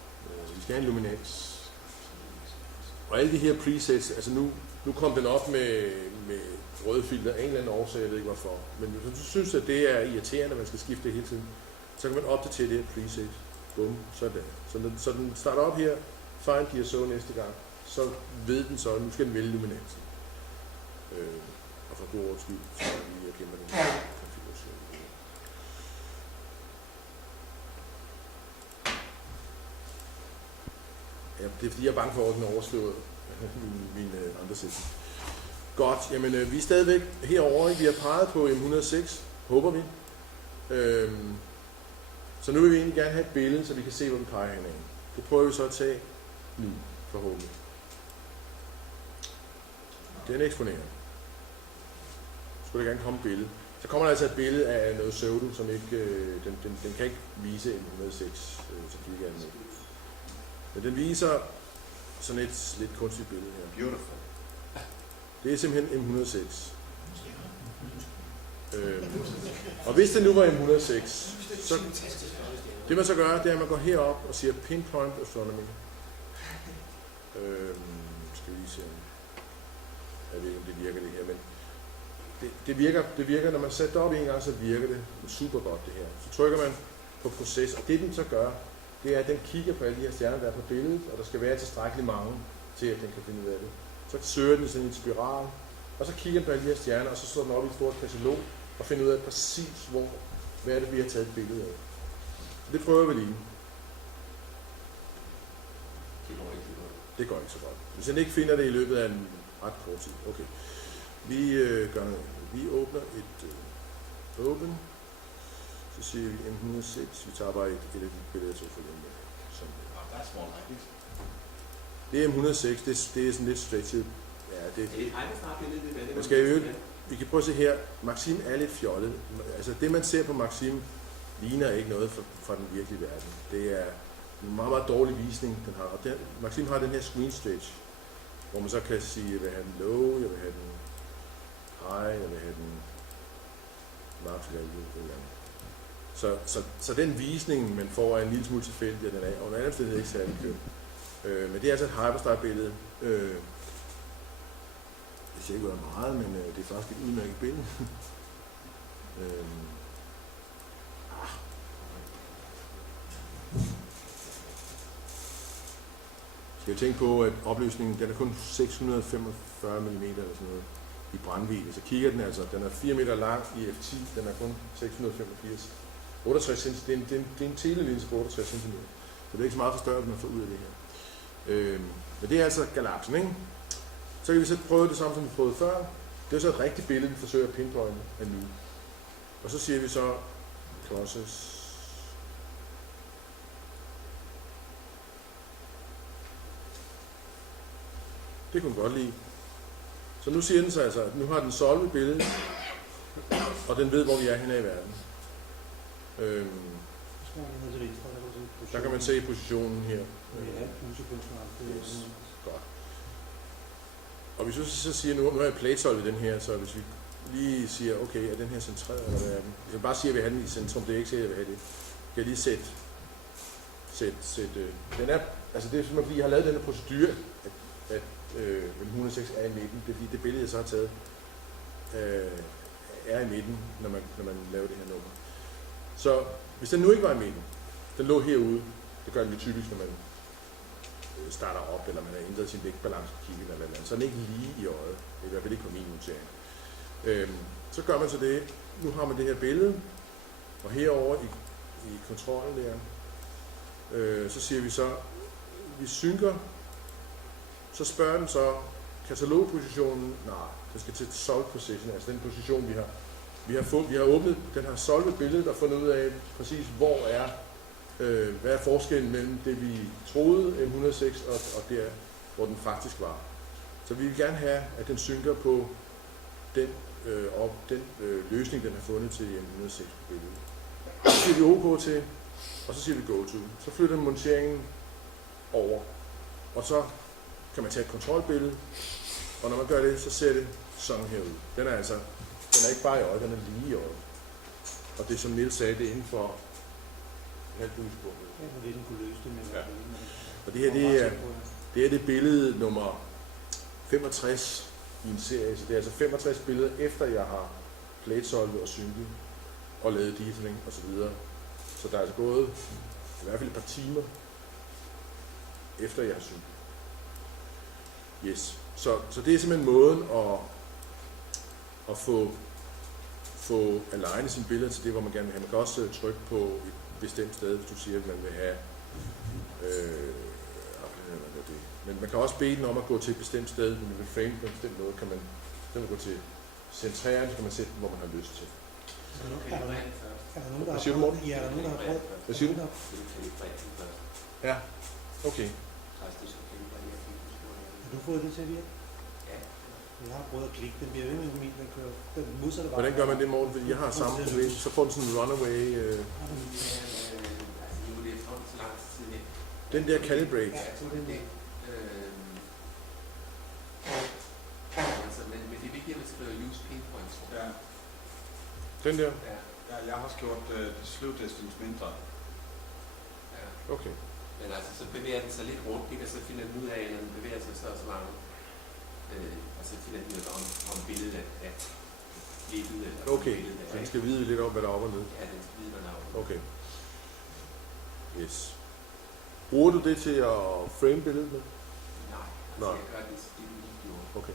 Vi skal have en luminans. Og alle de her presets, altså nu kom den op med røde filter af en eller anden årsag, jeg ved ikke hvorfor. Men hvis du synes, at det er irriterende, at man skal skifte det hele tiden, så kan man opdatere det her preset. Bum, sådan. Så den starter op her, find giver så næste gang, så ved den så, nu skal den vælge luminansen. Og for god ordens skyld, så er vi at gemme den konfiguration. Ja, det er fordi, jeg er bange for, at den overskriver mine andre sætning. Godt, jamen vi er stadigvæk herovre, ikke? Vi har peget på M106, håber vi. Så nu vil vi egentlig gerne have et billede, så vi kan se, hvor den peger henad. Det prøver vi så at tage nu, forhåbentlig. Den eksponerer. Så skulle der gerne komme et billede. Så kommer der altså et billede af noget pseudo, som ikke, den kan ikke vise M106, som de ikke er med. Men den viser sådan et lidt kunstigt billede her. Beautiful. Det er simpelthen M106. Og hvis det nu var M106, så det man så gør, det er, at man går herop og siger pinpoint astronomy. Skal vi lige se, jeg ved ikke, om det virker det her, men det virker, når man sætter det op en gang, så virker det super godt det her. Så trykker man på proces, og det den så gør, det er, at den kigger på alle de her stjerner, der er på billedet, og der skal være tilstrækkeligt mange til, at den kan finde ud af det. Så søger den sådan en spiral, og så kigger den på alle de her stjerner, og så slår den op i et stort katalog, og finder ud af præcis, hvad er det, vi har taget et billede af. Så det prøver vi lige. Det går ikke så godt. Hvis den ikke finder det i løbet af en ret kort tid. Okay. Vi gør noget. Vi åbner et open. Så siger vi M106. Vi tager bare et af de billeder til for længe. Det er M106. Det er sådan lidt stretchet. Ja, det. Man skal jo vi kan prøve at se her, Maxim er lidt fjollet. Altså det man ser på Maxim ligner ikke noget fra den virkelige verden. Det er en meget, meget dårlig visning, den har. Og Maxim har den her screen stretch, hvor man så kan sige, jeg vil have den low, jeg vil have den high, jeg vil have den large value. Så den visning, man får, er en lille smule tilfældig, og den er under anden sted ikke særlig køn. Men det er altså et hyperstyle-billede. Det ser ikke ud af meget, men det er faktisk et udmærket billede. Skal jeg tænke på, at opløsningen den er kun 645 mm eller sådan noget i brændvidde. Så kigger den altså, den er 4 meter lang i f10, den er kun 685. 68 cm, det er en telelinse på 68 cm. Så det er ikke så meget forstørrelse, man får ud af det her. Men det er altså galaksen, ikke? Så kan vi så prøve det samme, som vi prøvede før. Det er så et rigtigt billede, vi forsøger at pinpointe af nu. Og så siger vi så process. Det kunne den godt lide. Så nu siger den så altså, at nu har den solvet billedet, og den ved, hvor vi er henne i verden. Der kan man se positionen her. Yes. Godt. Og hvis vi så siger, nu har jeg plate-solvet den her, så hvis vi lige siger, okay, er den her centreret, eller hvad er den? Hvis jeg bare siger, at jeg vil have den i centrum, det er ikke sikkert, at jeg vil have det. Kan jeg lige sætte den er, altså det er simpelthen, fordi jeg har lavet denne procedure, at 106 er i midten. Det er fordi det billede, jeg så har taget, er i midten, når man laver det her nummer. Så hvis den nu ikke var i midten, den lå herude, det gør den jo typisk, når man starter op, eller man har ændret sin vægtbalance på kiggen, eller andet, så er den ikke lige i øjet. Det er i hvert fald ikke på min notering. Så gør man så det. Nu har man det her billede, og herover i kontrollen der, så siger vi så, vi synker. Så spørger den så, katalogpositionen, nej, den skal til solve position, altså den position, vi har åbnet, den har solvet billedet og fundet ud af præcis, hvad er forskellen mellem det, vi troede M106 og der, hvor den faktisk var. Så vi vil gerne have, at den synker på den løsning, den har fundet til M106 på billedet. Så siger vi OK til, og så siger vi Go to. Så flytter monteringen over, og så kan man tage et kontrolbillede, og når man gør det, så ser det sådan her ud. Den er ikke bare i øjet, den er lige i øjet. Og det som Niels sagde, det er inden for halvdugspunktet. Ja. Og det her, det er billede nummer 65 i en serie, så det er altså 65 billeder efter jeg har plate-solvet og synket og lavet deepening og så videre. Så der er altså gået i hvert fald et par timer efter jeg har synket. Yes. Så det er simpelthen måden at få alignet sine billeder til det, hvor man gerne vil have. Man kan også trykke på et bestemt sted, hvis du siger, at man vil have men man kan også bede den om at gå til et bestemt sted, men man vil frame på en bestemt måde, kan man gå til centreren, så kan man sætte den, hvor man har lyst til. Hvad siger du, Morten? Ja, er der nogen, der har prøvet? Hvad siger du? Ja, okay. Har du fået det til at virke? Ja. Jeg har prøvet at klikke, den bliver ved med min, den kører den modsatte vej. Hvordan gør man det, Morten? Fordi jeg har samme problem. Så får den sådan en runaway. Den der calibrate. Ja, jeg tror det er det. Men det er vigtigt, at man skriver use pinpoints. Ja. Den der? Ja, jeg har også gjort slow distance mindre. Ja. Okay. Men altså, så bevæger den sig lidt rundt, ikke? Og så finder den ud af, når den bevæger sig så langt. Og så finder den ud af, om billedet er klippet. Okay, så den skal vide lidt om, hvad der er op og ned. Ja, den skal vide, hvad der er op og ned. Okay. Yes. Bruger du det til at frame billedet med? Nej, altså jeg gør det video. Okay.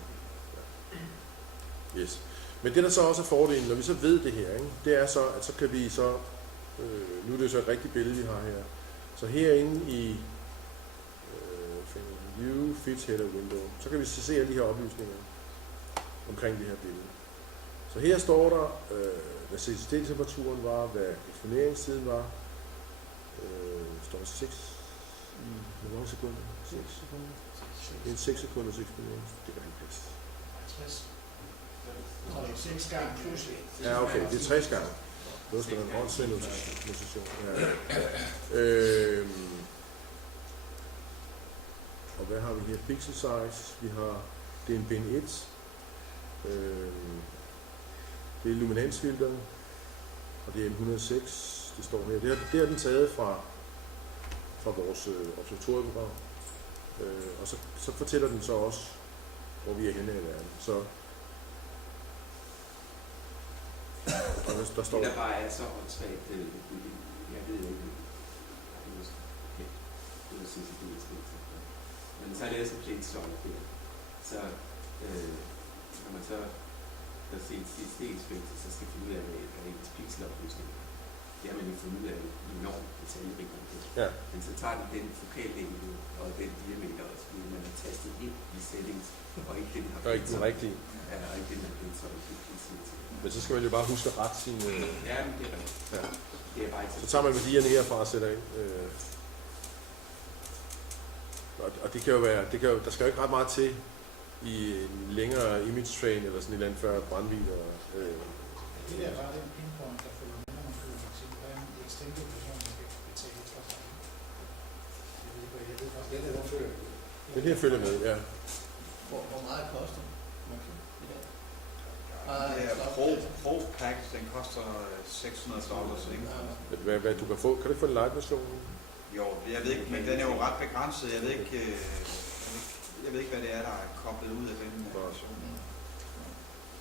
Ja. Yes. Men det der så også er fordelen, når vi så ved det her, ikke, det er så, at så kan vi så, nu er det så et rigtigt billede, vi har her. Så herinde i View, Fit Header Window, så kan vi se alle de her oplysninger omkring det her billede. Så her står der, hvad CCD-temperaturen var, hvad eksponeringstiden var. Står der 6 i hvor mange sekunder? 6 sekunder. Det er en 6 sekunders eksponering. Det kan ikke passe. 50. Så det er 6 gange plus 1. Ja, okay, det er 60 gange. Nu skal der en åndssvag notation. Ja. Og hvad har vi her? Pixel size. Vi har, det er en bin 1. Det er luminansfilteret. Og det er M106, det står her. Det er den taget fra vores observatorieprogram. Og så fortæller den så også, hvor vi er henne i verden. Så der står... Det der bare er så åndssvagt, jeg ved ikke, det synes jeg, det er slet. Men så er det sådan plænt solgt der. Så når man så der ser et stensfilter, så skal finde ud af, hvad ens pixelopløsning er. Det har man jo fundet ud af enormt detaljerigt. Ja. Men så tager den den fokallængde og den diameter også, fordi man har tastet ind i settings, og ikke den har Og ikke den rigtige. Ja, og ikke den har blevet sådan Men så skal man jo bare huske at rette sine... Ja, men det er rigtigt. Ja. Det er bare ikke Så tager man værdierne herfra og sætter ind. Og det kan jo være, der skal jo ikke ret meget til i en længere image train eller sådan et eller andet før brandbil. Det der er bare den pinpoint, der følger med, når man køber vaccin. Der er en extended version, man kan betale ekstra for. Jeg ved faktisk, det er der følger. Den her følger med, ja. Hvor meget koster vaccin i dag? Det er Pro Pack, den koster $600, ikke? Hvad du kan få? Kan du få en light version? Jo, jeg ved ikke, men den er jo ret begrænset. Jeg ved ikke, hvad det er, der er koblet ud af den version.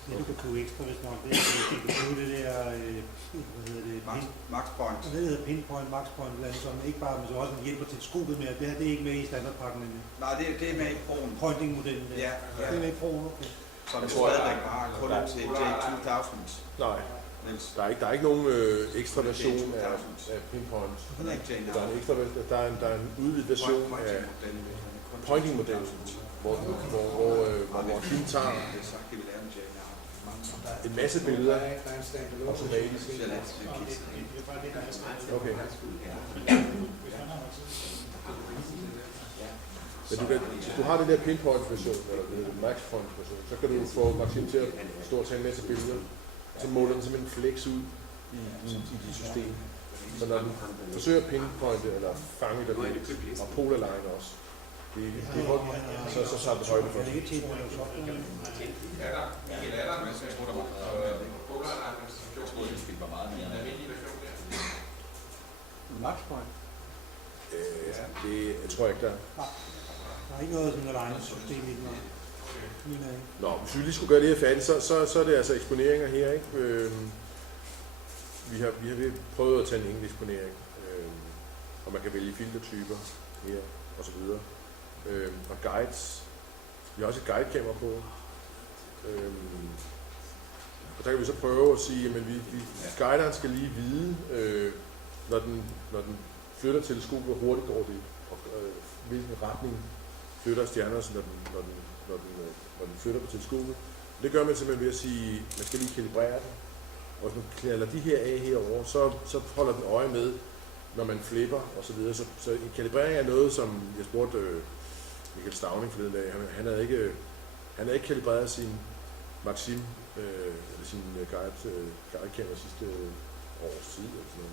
Det du kan bruge ekstra, hvis nok, det er, at du kan bruge det der, hvad hedder det? Max Point. Det hedder Pinpoint, Max Point, som ikke bare, men så også hjælper til skubet med, det her, det er ikke med i standardpakken endnu. Nej, det er med i Pro'en. Pointing-modellen der. Ja. Det er med i Pro'en, okay. Som vi stadigvæk har kun til J2000. Nej. Der er ikke nogen ekstra version af Pinpoint. Der er en udvidet version af pointing-modellen, hvor Kim tager en masse billeder automatisk. Okay. Men du har den der pinpoint-version, eller max-point-version, så kan du få Maxim til at stå og tage en masse billeder, så måler den simpelthen flex ud i dit system. Så når den forsøger at pinpointe eller fange det og polarline også, så tager det højde for det. Maxpoint? Det tror jeg ikke, der er. Der er ikke noget sådan et system i den. Nå, hvis vi lige skulle gøre det her færdigt, så er det altså eksponeringer her, ikke? Vi har prøvet at tage en enkelt eksponering, og man kan vælge filtertyper her, og så videre. Og guides. Vi har også et guidekamera på. Og der kan vi så prøve at sige, at guideren skal lige vide, når den flytter teleskopet, hvor hurtigt går det, og hvilken retning flytter stjernerne, når den flytter på teleskopet. Det gør man simpelthen ved at sige, at man skal lige kalibrere den. Og hvis man knalder de her af herover, så holder den øje med, når man flipper og så videre. Så en kalibrering er noget, som jeg spurgte Michael Stavning forleden dag. Han havde ikke kalibreret sin Maxim, eller sin guidekamera sidste års tid. Eller sådan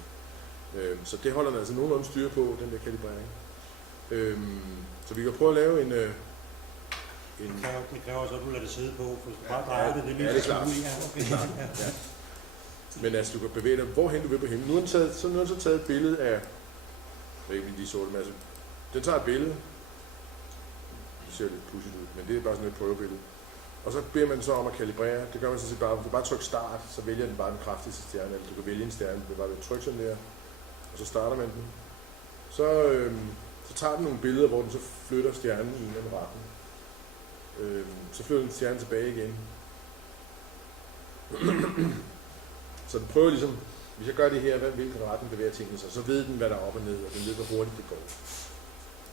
noget. Så det holder den altså nogenlunde styr på, den der kalibrering. Så vi kan prøve at lave en... Det kræver så, at du lader det sidde på, for hvis du bare drejer det, det er klart. Ja. Men altså, du kan bevæge dig, hvorhen du vil på himlen. Nu har den så taget et billede af... Jeg ved ikke, lige så det, men altså... Den tager et billede. Det ser lidt pudsigt ud, men det er bare sådan et prøvebillede. Og så beder man så om at kalibrere. Det gør man så bare, hvis du bare trykker start, så vælger den bare den kraftigste stjerne. Eller du kan vælge en stjerne, du kan bare trykke sådan der. Og så starter man den. Så tager den nogle billeder, hvor den så flytter stjernen i en eller anden retning. Så flytter den stjernen tilbage igen. Så den prøver ligesom, hvis jeg gør det her, hvilken retning bevæger tingene sig, så ved den, hvad der er op og ned, og den ved, hvor hurtigt det går.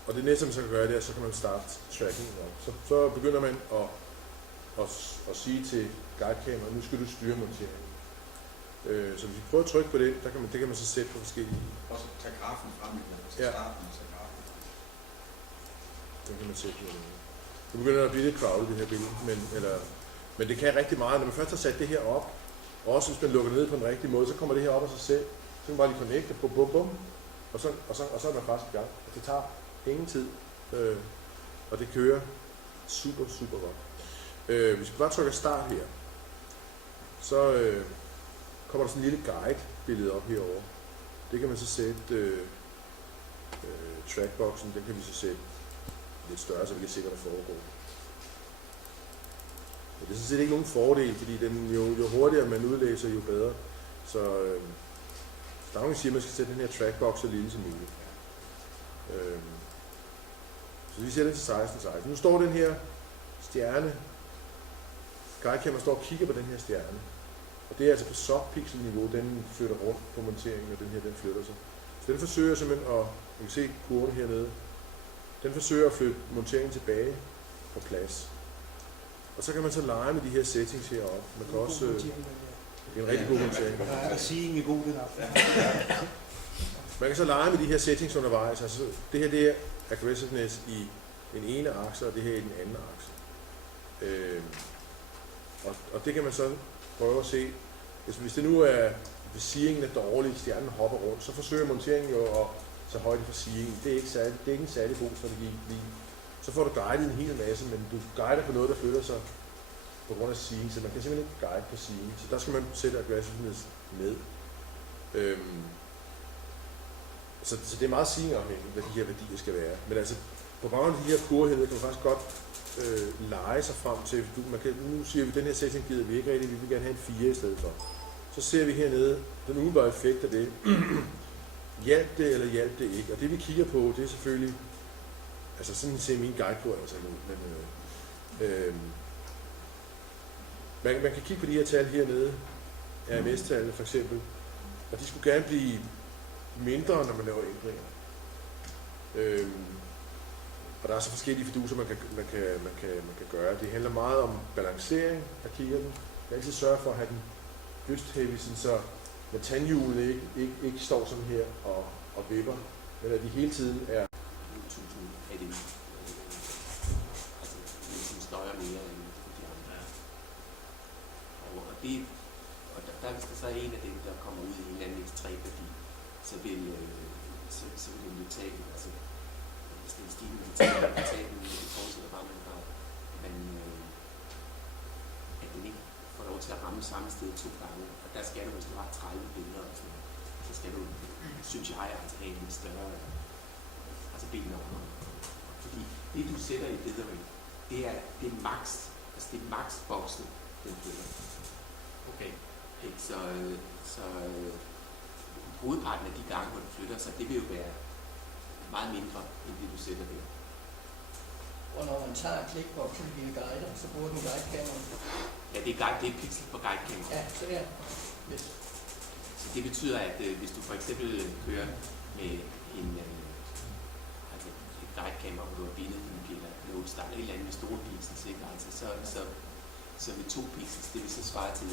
Og det næste, man så kan gøre, det er, så kan man starte trackingen op. Så begynder man at sige til guidekameraet, nu skal du styre monteringen. Så hvis vi prøver at trykke på det kan man så sætte på forskellige... Og så tage grafen frem, så starten og tage grafen. Den kan man sætte på. Det begynder at blive lidt crowded, det her billede, Men det kan rigtig meget. Når man først har sat det her op, og også hvis man lukker det ned på den rigtige måde, så kommer det her op af sig selv. Så kan man bare lige connecte, bum, bum, bum, og så er man faktisk i gang. Og det tager ingen tid, og det kører super, super godt. Hvis vi bare trykker start her, så kommer der sådan en lille guide-billede op herover. Det kan man så sætte trackboxen, den kan vi så sætte lidt større, så vi kan se, hvad der foregår. Men det er sådan set ikke nogen fordel, fordi jo hurtigere man udlæser, jo bedre. Så Stauning siger, at man skal sætte den her trackbox så lille som muligt. Så vi sætter den til 16. Nu står den her stjerne. Guidecamera står og kigger på den her stjerne. Og det er altså på subpixel-niveau, den flytter rundt på monteringen, og den her, den flytter sig. Så den forsøger simpelthen at, man kan se kurven hernede, den forsøger at flytte monteringen tilbage på plads. Og så kan man så lege med de her settings heroppe. Man kan også, det er en rigtig god montering. Der er seeing i god den aften. Man kan så lege med de her settings undervejs. Altså, det her det er aggressiveness i den ene akse, og det her i den anden akse. Og det kan man så prøve at se. Hvis det nu er, hvis seeingen er dårlig, stjernen hopper rundt, så forsøger monteringen jo at tage højde for seeingen. Det er ikke en særlig god strategi. Så får du guidet en hel masse, men du guider på noget, der flytter sig på grund af seeing, så man kan simpelthen ikke guide på seeing. Så der skal man sætte aggressiveness med. Så det er meget seeing-afhængigt, hvad de her værdier skal være. Men altså, på baggrund af de her kurver kan man faktisk godt lege sig frem til. Nu siger vi, at den her setting gider vi ikke rigtig, vi vil gerne have en 4 i stedet for. Så ser vi hernede, den umiddelbare effekt af det. Hjælp det eller hjælp det ikke? Og det vi kigger på, det er selvfølgelig, altså sådan ser min guide på, altså nu, men man kan kigge på de her tal hernede, RMS-tallene for eksempel, og de skulle gerne blive mindre, når man laver ændringer. Og der er så forskellige fiduser, man kan gøre. Det handler meget om balancering af kikkerten. Man kan altid sørge for at have den bystheavy, så når tandhjulene ikke står sådan her og vipper, men at de hele tiden er... af det, altså, som støjer mere end de andre. Og der hvis der så er en af dem, der kommer ud i en eller anden ekstrem værdi, så vil den jo tage, altså hvis det er en stigende værdi, det fortsætter bare, at den ikke får lov til at ramme samme sted 2 gange. Og der skal du, hvis du har 30 billeder og sådan noget, så skal du, synes jeg, altså have en lidt større, altså ben over. Fordi det du sætter i dithering, det er max, altså det er max-boksen, den flytter. Okay. Så hovedparten af de gange, hvor den flytter sig, det vil jo være meget mindre, end det du sætter der. Og når man tager klikboksen via guider, så bruger den guidekamera. Ja, det er pixel på guidekamera. Ja, så ja. Yes. Så det betyder, at hvis du for eksempel kører med et guidekamera, hvor du har bindet en piller, Lodestar, et eller andet med store pixels, ikke? Altså, så med 2 pixels, det vil så svare til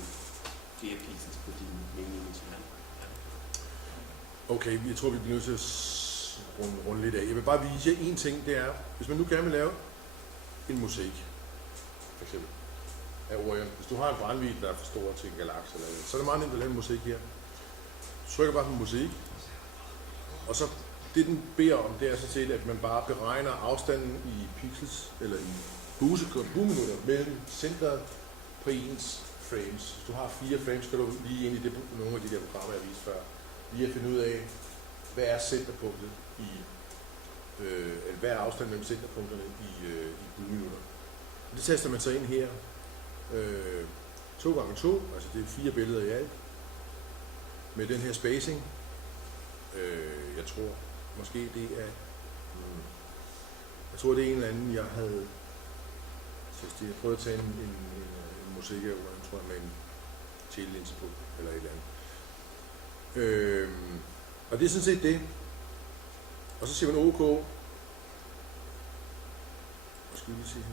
flere pixels på din main image. Okay, jeg tror, vi bliver nødt til at runde lidt af. Jeg vil bare vise jer en ting, det er, hvis man nu gerne vil lave en mosaik, for eksempel, af Orion. Hvis du har en brændvidde, der er for stor til en galakse, så er det meget nemt at lave en mosaik her. Du trykker bare på mosaik, og så det den beder om, det er sådan set, at man bare beregner afstanden i pixels, eller i bueminutter mellem centret på ens frames. Hvis du har 4 frames, skal du lige ind i nogle af de der programmer, jeg viste før, lige at finde ud af, hvad er centerpunktet i, eller hvad er afstanden mellem centerpunkterne i bueminutter. Det taster man så ind her, 2x2, altså det er 4 billeder i alt, med den her spacing. Jeg tror måske det er, jeg tror det er en eller anden, jeg havde, jeg prøvede at tage en musik af Orion, tror jeg, med en telelinse på, eller et eller andet. Og det er sådan set det. Og så siger man OK. Og skal vi lige se her.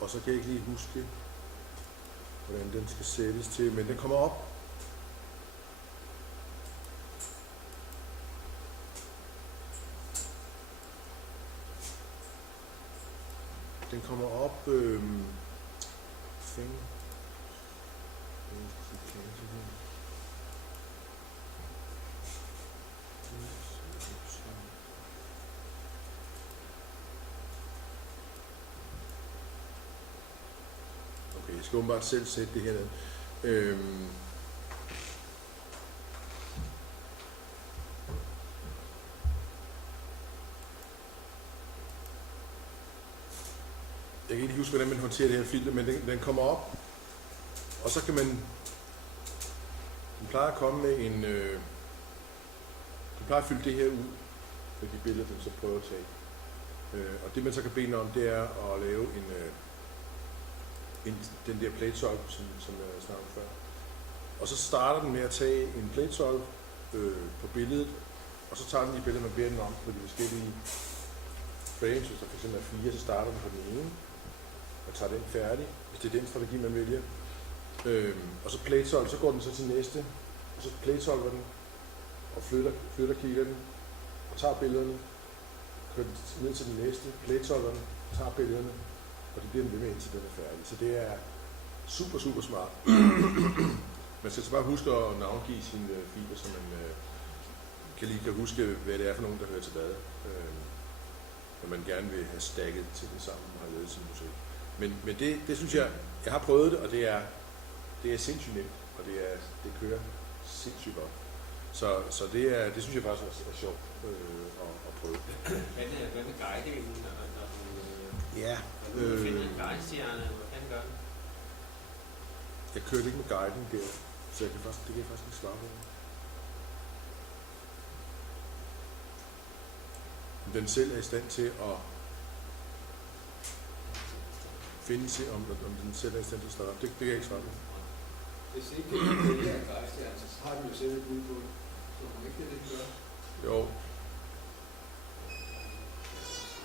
Og så kan jeg ikke lige huske, hvordan den skal sættes til, men den kommer op. Den kommer op... Thing. Okay, jeg skal åbenbart selv sætte det her ned. Jeg kan ikke huske, hvordan man håndterer det her filter, men den kommer op, og så kan man... Den plejer at komme med en... Den plejer at fylde det her ud, med de billeder, den så prøver at tage. Og det man så kan bede om, det er at lave den der plate solve, som jeg snakkede før. Og så starter den med at tage en plate solve på billedet, og så tager den de billeder, man beder den om på de forskellige frames. Hvis der for eksempel er 4, så starter den på den ene, og tager den færdig, hvis det er den strategi, man vælger. Og så plate solve, så går den så til næste, og så plate solver den, og flytter kigger og tager billederne, kører den ned til den næste, plate solver den, tager billederne, og det bliver den ved med indtil den er færdig. Så det er super, super smart. Man skal så bare huske at navngive sine filer, så man kan huske, hvad det er for nogen, der hører til hvad. Når man gerne vil have stakket til det sammen og have lavet sin musik. Men det synes jeg har prøvet det, og det er sindssygt nemt, og det kører sindssygt godt. Så det synes jeg faktisk er sjovt at prøve. Hvad med guidingen? Ja. Når du finder en guidestjerne, hvordan gør den? Jeg kørte ikke med guiden der, så det kan jeg faktisk ikke svare på. Den selv er i stand til at finde sig, om den selv er i stand til at starte op. Det kan jeg ikke svare på. Hvis ikke det er vælger en guidestjerne, så har vi jo selv et bud på det. Så må ikke det gør. Jo.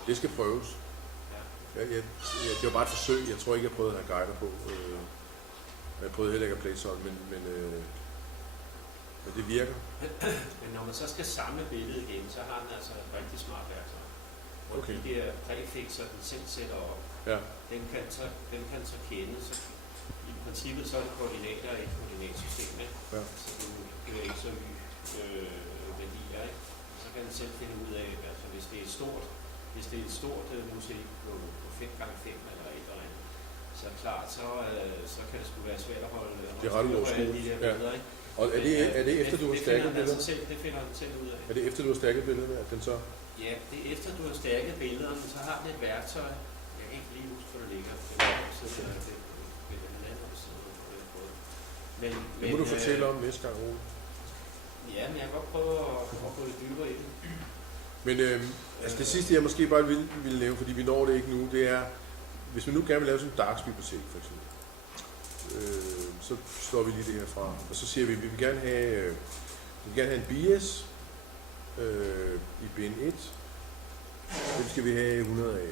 Det skal prøves. Det var bare et forsøg. Jeg tror ikke, jeg prøvede at have guider på. Jeg prøvede heller ikke at play solve, men det virker. Men når man så skal samle billedet igen, så har den altså et rigtig smart værktøj. Hvor de der præfixer, den selv sætter op, den kan så kende. Så i princippet så er det koordinater i et koordinatsystem, ikke? Ja. Så du kan ikke så værdier, ikke? Så kan den selv finde ud af, altså hvis det er et stort musik på 5x5 eller et eller andet, så klart, så kan det sgu være svært at holde det er ret uoverskueligt. De der billeder, ikke? Og er det efter, du har stærket billederne? Det finder den selv ud af. Er det efter, du har stærket billederne, at den så... Ja, det er efter, du har stærket billederne, så har den et værktøj. Jeg kan ikke lige huske, hvor det ligger. Det må du fortælle om næste gang, Ole. Ja, men jeg kan godt prøve at gå lidt dybere i det. Men altså det sidste, jeg måske bare ville nævne, fordi vi når det ikke nu, det er, hvis vi nu gerne vil lave sådan en Darks-bibliotek, for eksempel, så slår vi lige det her fra, og så siger vi, at vi vil gerne have en bias i bind 1. Det skal vi have 100 af.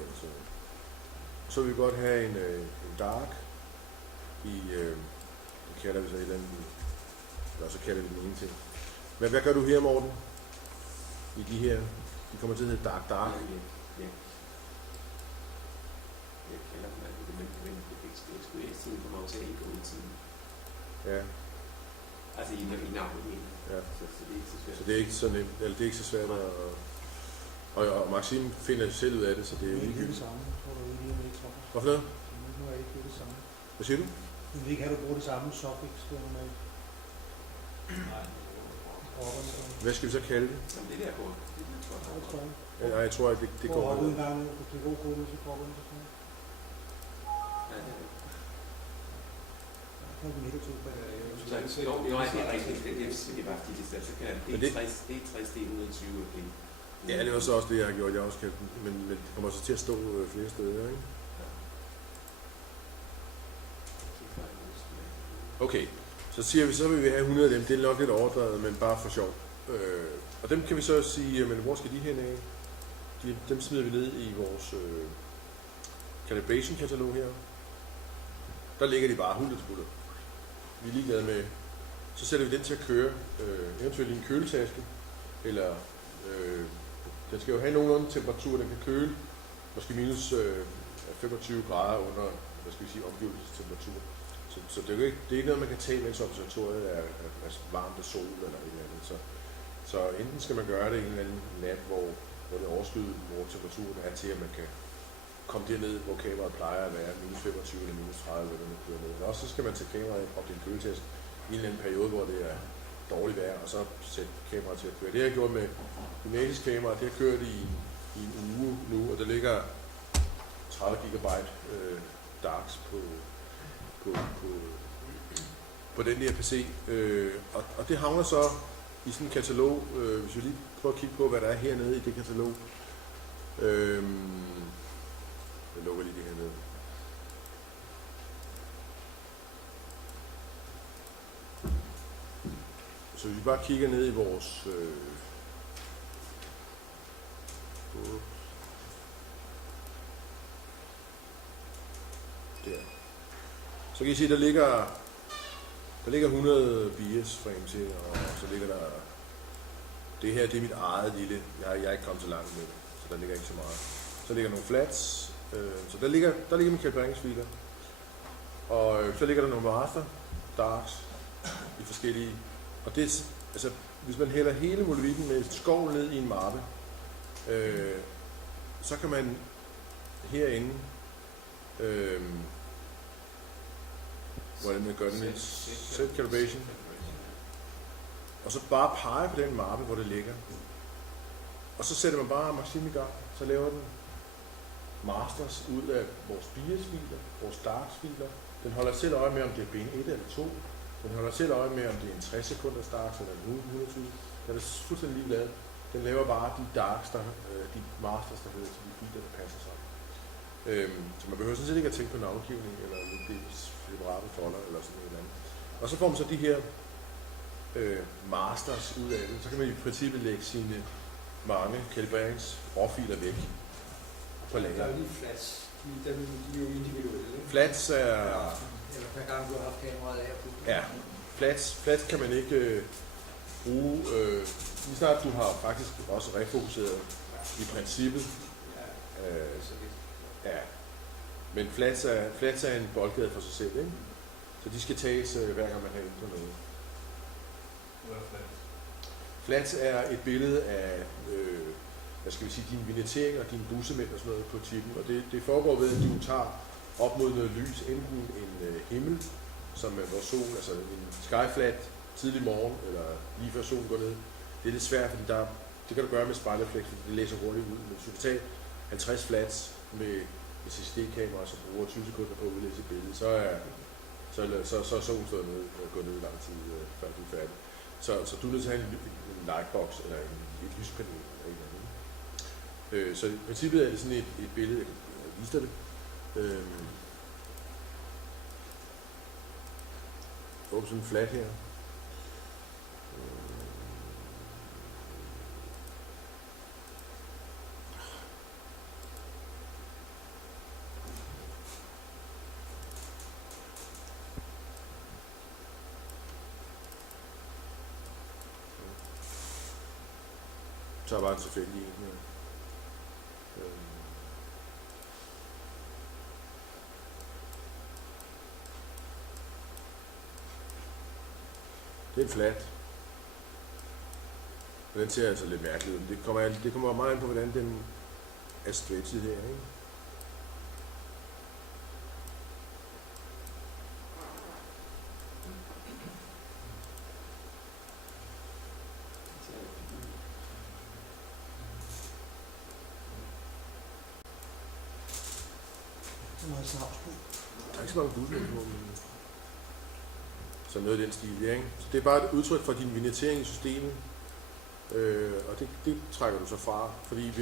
Så vil vi godt have en dark i, det kalder vi så et eller andet, eller så kalder vi den ene ting. Hvad gør du her, Morten? I de her, de kommer til at hedde dark. Ja. Jeg kalder dem, men XQS-tiden kommer jo til at indgå i tiden. Ja. Altså i navnet. Ja. Så det er ikke så nemt, eller det er ikke så svært at... Og Maxime finder selv ud af det, så det er jo ikke ligegyldigt. det samme, tror du ikke, det er Hvorfor noget? Nu er ikke det samme. Hvad siger du? Du vil ikke have, at du bruger det samme suffix, der normalt. Nej. Hvad skal vi så kalde det? Jamen det der går. Nej, jeg tror, at det går... Hvor en gang, du kan gå på det, så går det ikke sådan. Det er negativt på det. Jo, det er rigtigt. Det er bare fordi, så kan det er 60 120 okay. Ja, det var så også det, jeg har gjort. Jeg også kaldt den, men det kommer så til at stå flere steder, ikke? Okay, så siger vi, så vil vi have 100 af dem. Det er nok lidt overdrevet, men bare for sjov. Og dem kan vi så sige, men hvor skal de hen af? Dem smider vi ned i vores calibration-katalog her. Der ligger de bare 100 sputter. Vi er ligeglade med. Så sætter vi den til at køre, eventuelt i en køletaske, eller den skal jo have nogenlunde temperatur, den kan køle, måske minus er 25 grader under, hvad skal vi sige, omgivelsestemperatur. Så det er ikke noget, man kan tage, mens observatoriet er varmt af sol eller et eller andet. Så enten skal man gøre det en eller anden nat, hvor det er overskyet, hvor temperaturen er til, at man kan komme derned, hvor kameraet plejer at være minus 25 eller minus 30, eller man kører ned. Og også så skal man tage kameraet op til en køletest i en eller anden periode, hvor det er dårligt vejr, og så sætte kameraet til at køre. Det har jeg gjort med gymnasisk kamera, det har kørt i en uge nu, og der ligger 30 gigabyte darks på den der PC, og det havner så i sådan en katalog, hvis vi lige prøver at kigge på, hvad der er hernede i det katalog. Jeg lukker lige det hernede. Så hvis vi bare kigger ned i vores der. Så kan I se, der ligger 100 bias frame til, og så ligger der, det her det er mit eget lille, jeg er ikke kommet så langt med det, så der ligger ikke så meget. Så ligger nogle flats, så der ligger mine kalibreringsfiler, og så ligger der nogle master, darks, i forskellige, og det er, altså, hvis man hælder hele molevitten med skov ned i en mappe, så kan man herinde, hvordan man gør det med set calibration, og så bare pege på den mappe, hvor det ligger. Og så sætter man bare Maxim i gang, så laver den masters ud af vores bias-filer, vores darks-filer. Den holder selv øje med, om det er ben 1 eller 2. Den holder selv øje med, om det er en 60 sekunders darks eller en 120. Den er fuldstændig ligeglad. Den laver bare de darks, de masters, der hedder til de filer, der passer sammen. Så man behøver sådan set ikke at tænke på navngivning eller separate folder eller sådan noget andet. Og så får man så de her masters ud af det. Så kan man i princippet lægge sine mange kalibreringsråfiler væk på Der er lageret. jo lige flats. De er jo individuelle. Ikke? Flats er... Eller per gang du har haft kameraet af på. Ja, flats kan man ikke bruge. Lige snart du har faktisk også refokuseret i princippet. Ja. Men flats er en boldgade for sig selv, ikke? Så de skal tages hver gang man har ændret noget. Flats er et billede af, hvad skal vi sige, din vignettering og dine bussemænd og sådan noget på chippen. Og det foregår ved, at du tager op mod noget lys, enten en himmel, som er vores sol, altså en skyflat tidlig morgen, eller lige før solen går ned. Det er lidt svært, fordi det kan du gøre med spejlrefleks, fordi det læser hurtigt ud. Men hvis du kan tage 50 flats med et CCD-kamera, som bruger 20 sekunder på at udlæse et billede, så er solen stået ned og gået ned i lang tid, før du er færdig. Så du er nødt til at have en lightbox eller et lyspanel eller et eller andet. Så i princippet er det sådan et billede, jeg kan vise dig det. Åbn sådan en flat her. Så er bare en tilfældig en her. Det er en flat. Den ser altså lidt mærkelig ud. Det kommer meget an på, hvordan den er stretchet her, ikke? Der er ikke så mange bussemænd på, men så noget af den stil, ja, ikke? Så det er bare et udtryk for din vignettering i systemet, og det trækker du så fra, fordi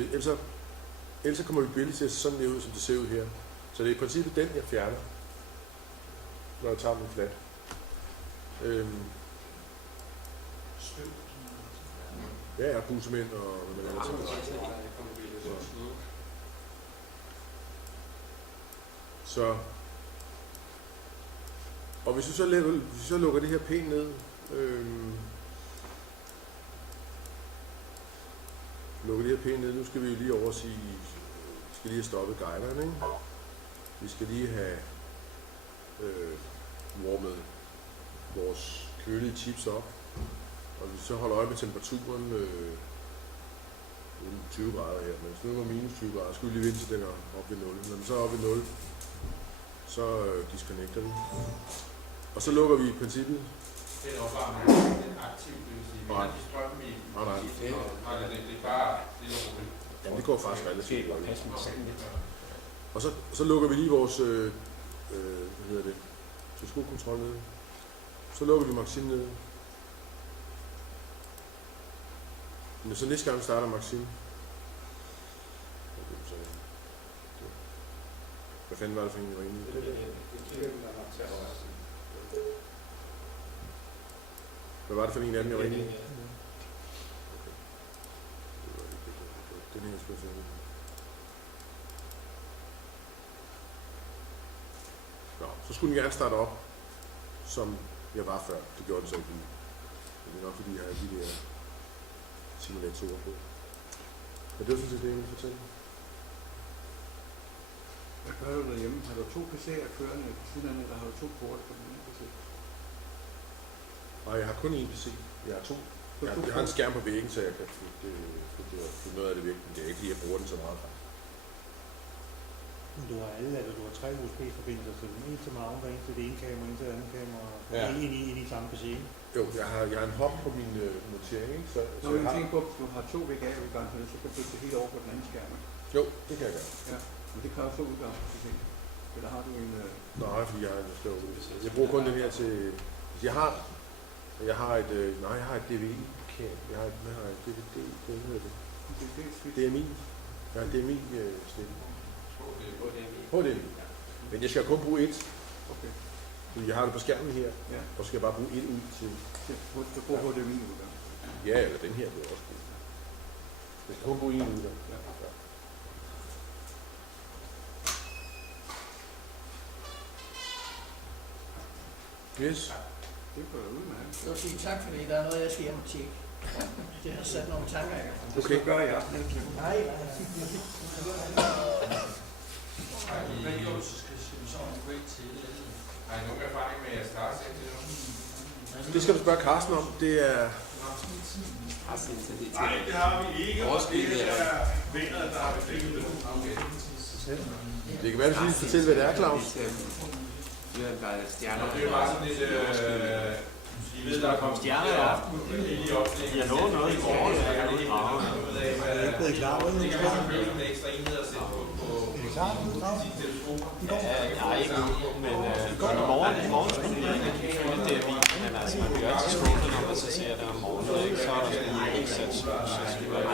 ellers kommer vi billedet til at se sådan ud, som det ser ud her. Så det er i princippet den, jeg fjerner, når jeg tager min flat. Ja, bussemænd og hvad man ellers så, og hvis vi så lukker det her pænt ned, nu skal vi jo lige over og sige, skal lige have stoppet guideren, ikke? Vi skal lige have warmet vores kølige chips op, og vi så holder øje med temperaturen 20 grader her, men hvis nu var minus 20 grader, skulle vi lige vente til den er op ved 0. Når den så er op ved 0, så disconnecter vi. Og så lukker vi i princippet. Den opvarmning er aktiv, det vil sige, Nej. at de strømmen i... Nej. Det er bare det er roligt. Jamen, det går faktisk relativt godt. Og så lukker vi lige vores, hvad hedder det, skruekontrol ned. Så lukker vi Maxim ned. Men så næste gang vi starter Maxim. Hvad fanden var det for en, der var inde i? Hvad var det for en af dem, jeg var inde i? Den her skal jeg finde. Nå, så skulle den gerne starte op, som jeg var før. Det gjorde den så ikke lige. Det er nok fordi, jeg har de der simulatorer på. Men det var sådan set det, jeg ville fortælle. Hvad gør du derhjemme? Har du 2 PC'er kørende på siden af, eller har du 2 porte på den ene PC? Nej, jeg har kun én PC. Jeg har 2. Jeg har en skærm på væggen, så jeg kan få noget af det væk. Men det er ikke lige, jeg bruger den så meget faktisk. Men du har alle, altså du har 3 USB-forbindelser, så en til maven, og en til det ene kamera, en til det andet kamera, og Ja. en i samme PC. Jo, jeg har en hop på min montering, ikke? Så Når jeg man har... tænker på, at du har 2 VGA-udgange, så kan du flytte det hele over på den anden skærm. Jo, det kan jeg gøre. Ja, men det kræver 2 udgange. Eller har du en... Nej, fordi jeg har en slå. Jeg bruger kun den her til... Jeg har et DVI. Jeg har et DVD. Det hedder det. DMI. Jeg har et DMI-stik. HDMI. Men jeg skal kun bruge et. Okay. Fordi jeg har det på skærmen her. Ja. Og så skal jeg bare bruge et ud til... Du bruger HDMI udgang. Ja, eller den her bliver også bruge. Jeg skal kun bruge en ud der. Ja. Yes. Det går ud med. Jeg vil sige tak, fordi der er noget, jeg skal hjem og tjekke. Det har sat nogle tanker i gang. Det skal du gøre i aften. Nej. Har I nogen erfaring med at starte til Det skal du spørge Carsten om. Det er... Nej, det har vi ikke, og det er vinderne, der har bestilt det. Det kan være, at vi lige fortælle, hvad det er, Claus. Stjerner. Det er jo bare sådan lidt... I ved, der er kommet stjerner i aften. Jeg lover noget i morgen, så jeg kan ikke drage. Jeg er ikke blevet klar over det. Det kan man købe en ekstra enhed og sætte på sin telefon. Nej, ikke nu, men i morgen skulle det det er vildt, men altså man bliver altid skuffet, når man så ser det om morgenen, ikke? Så er der sådan en eksats, så skal vi være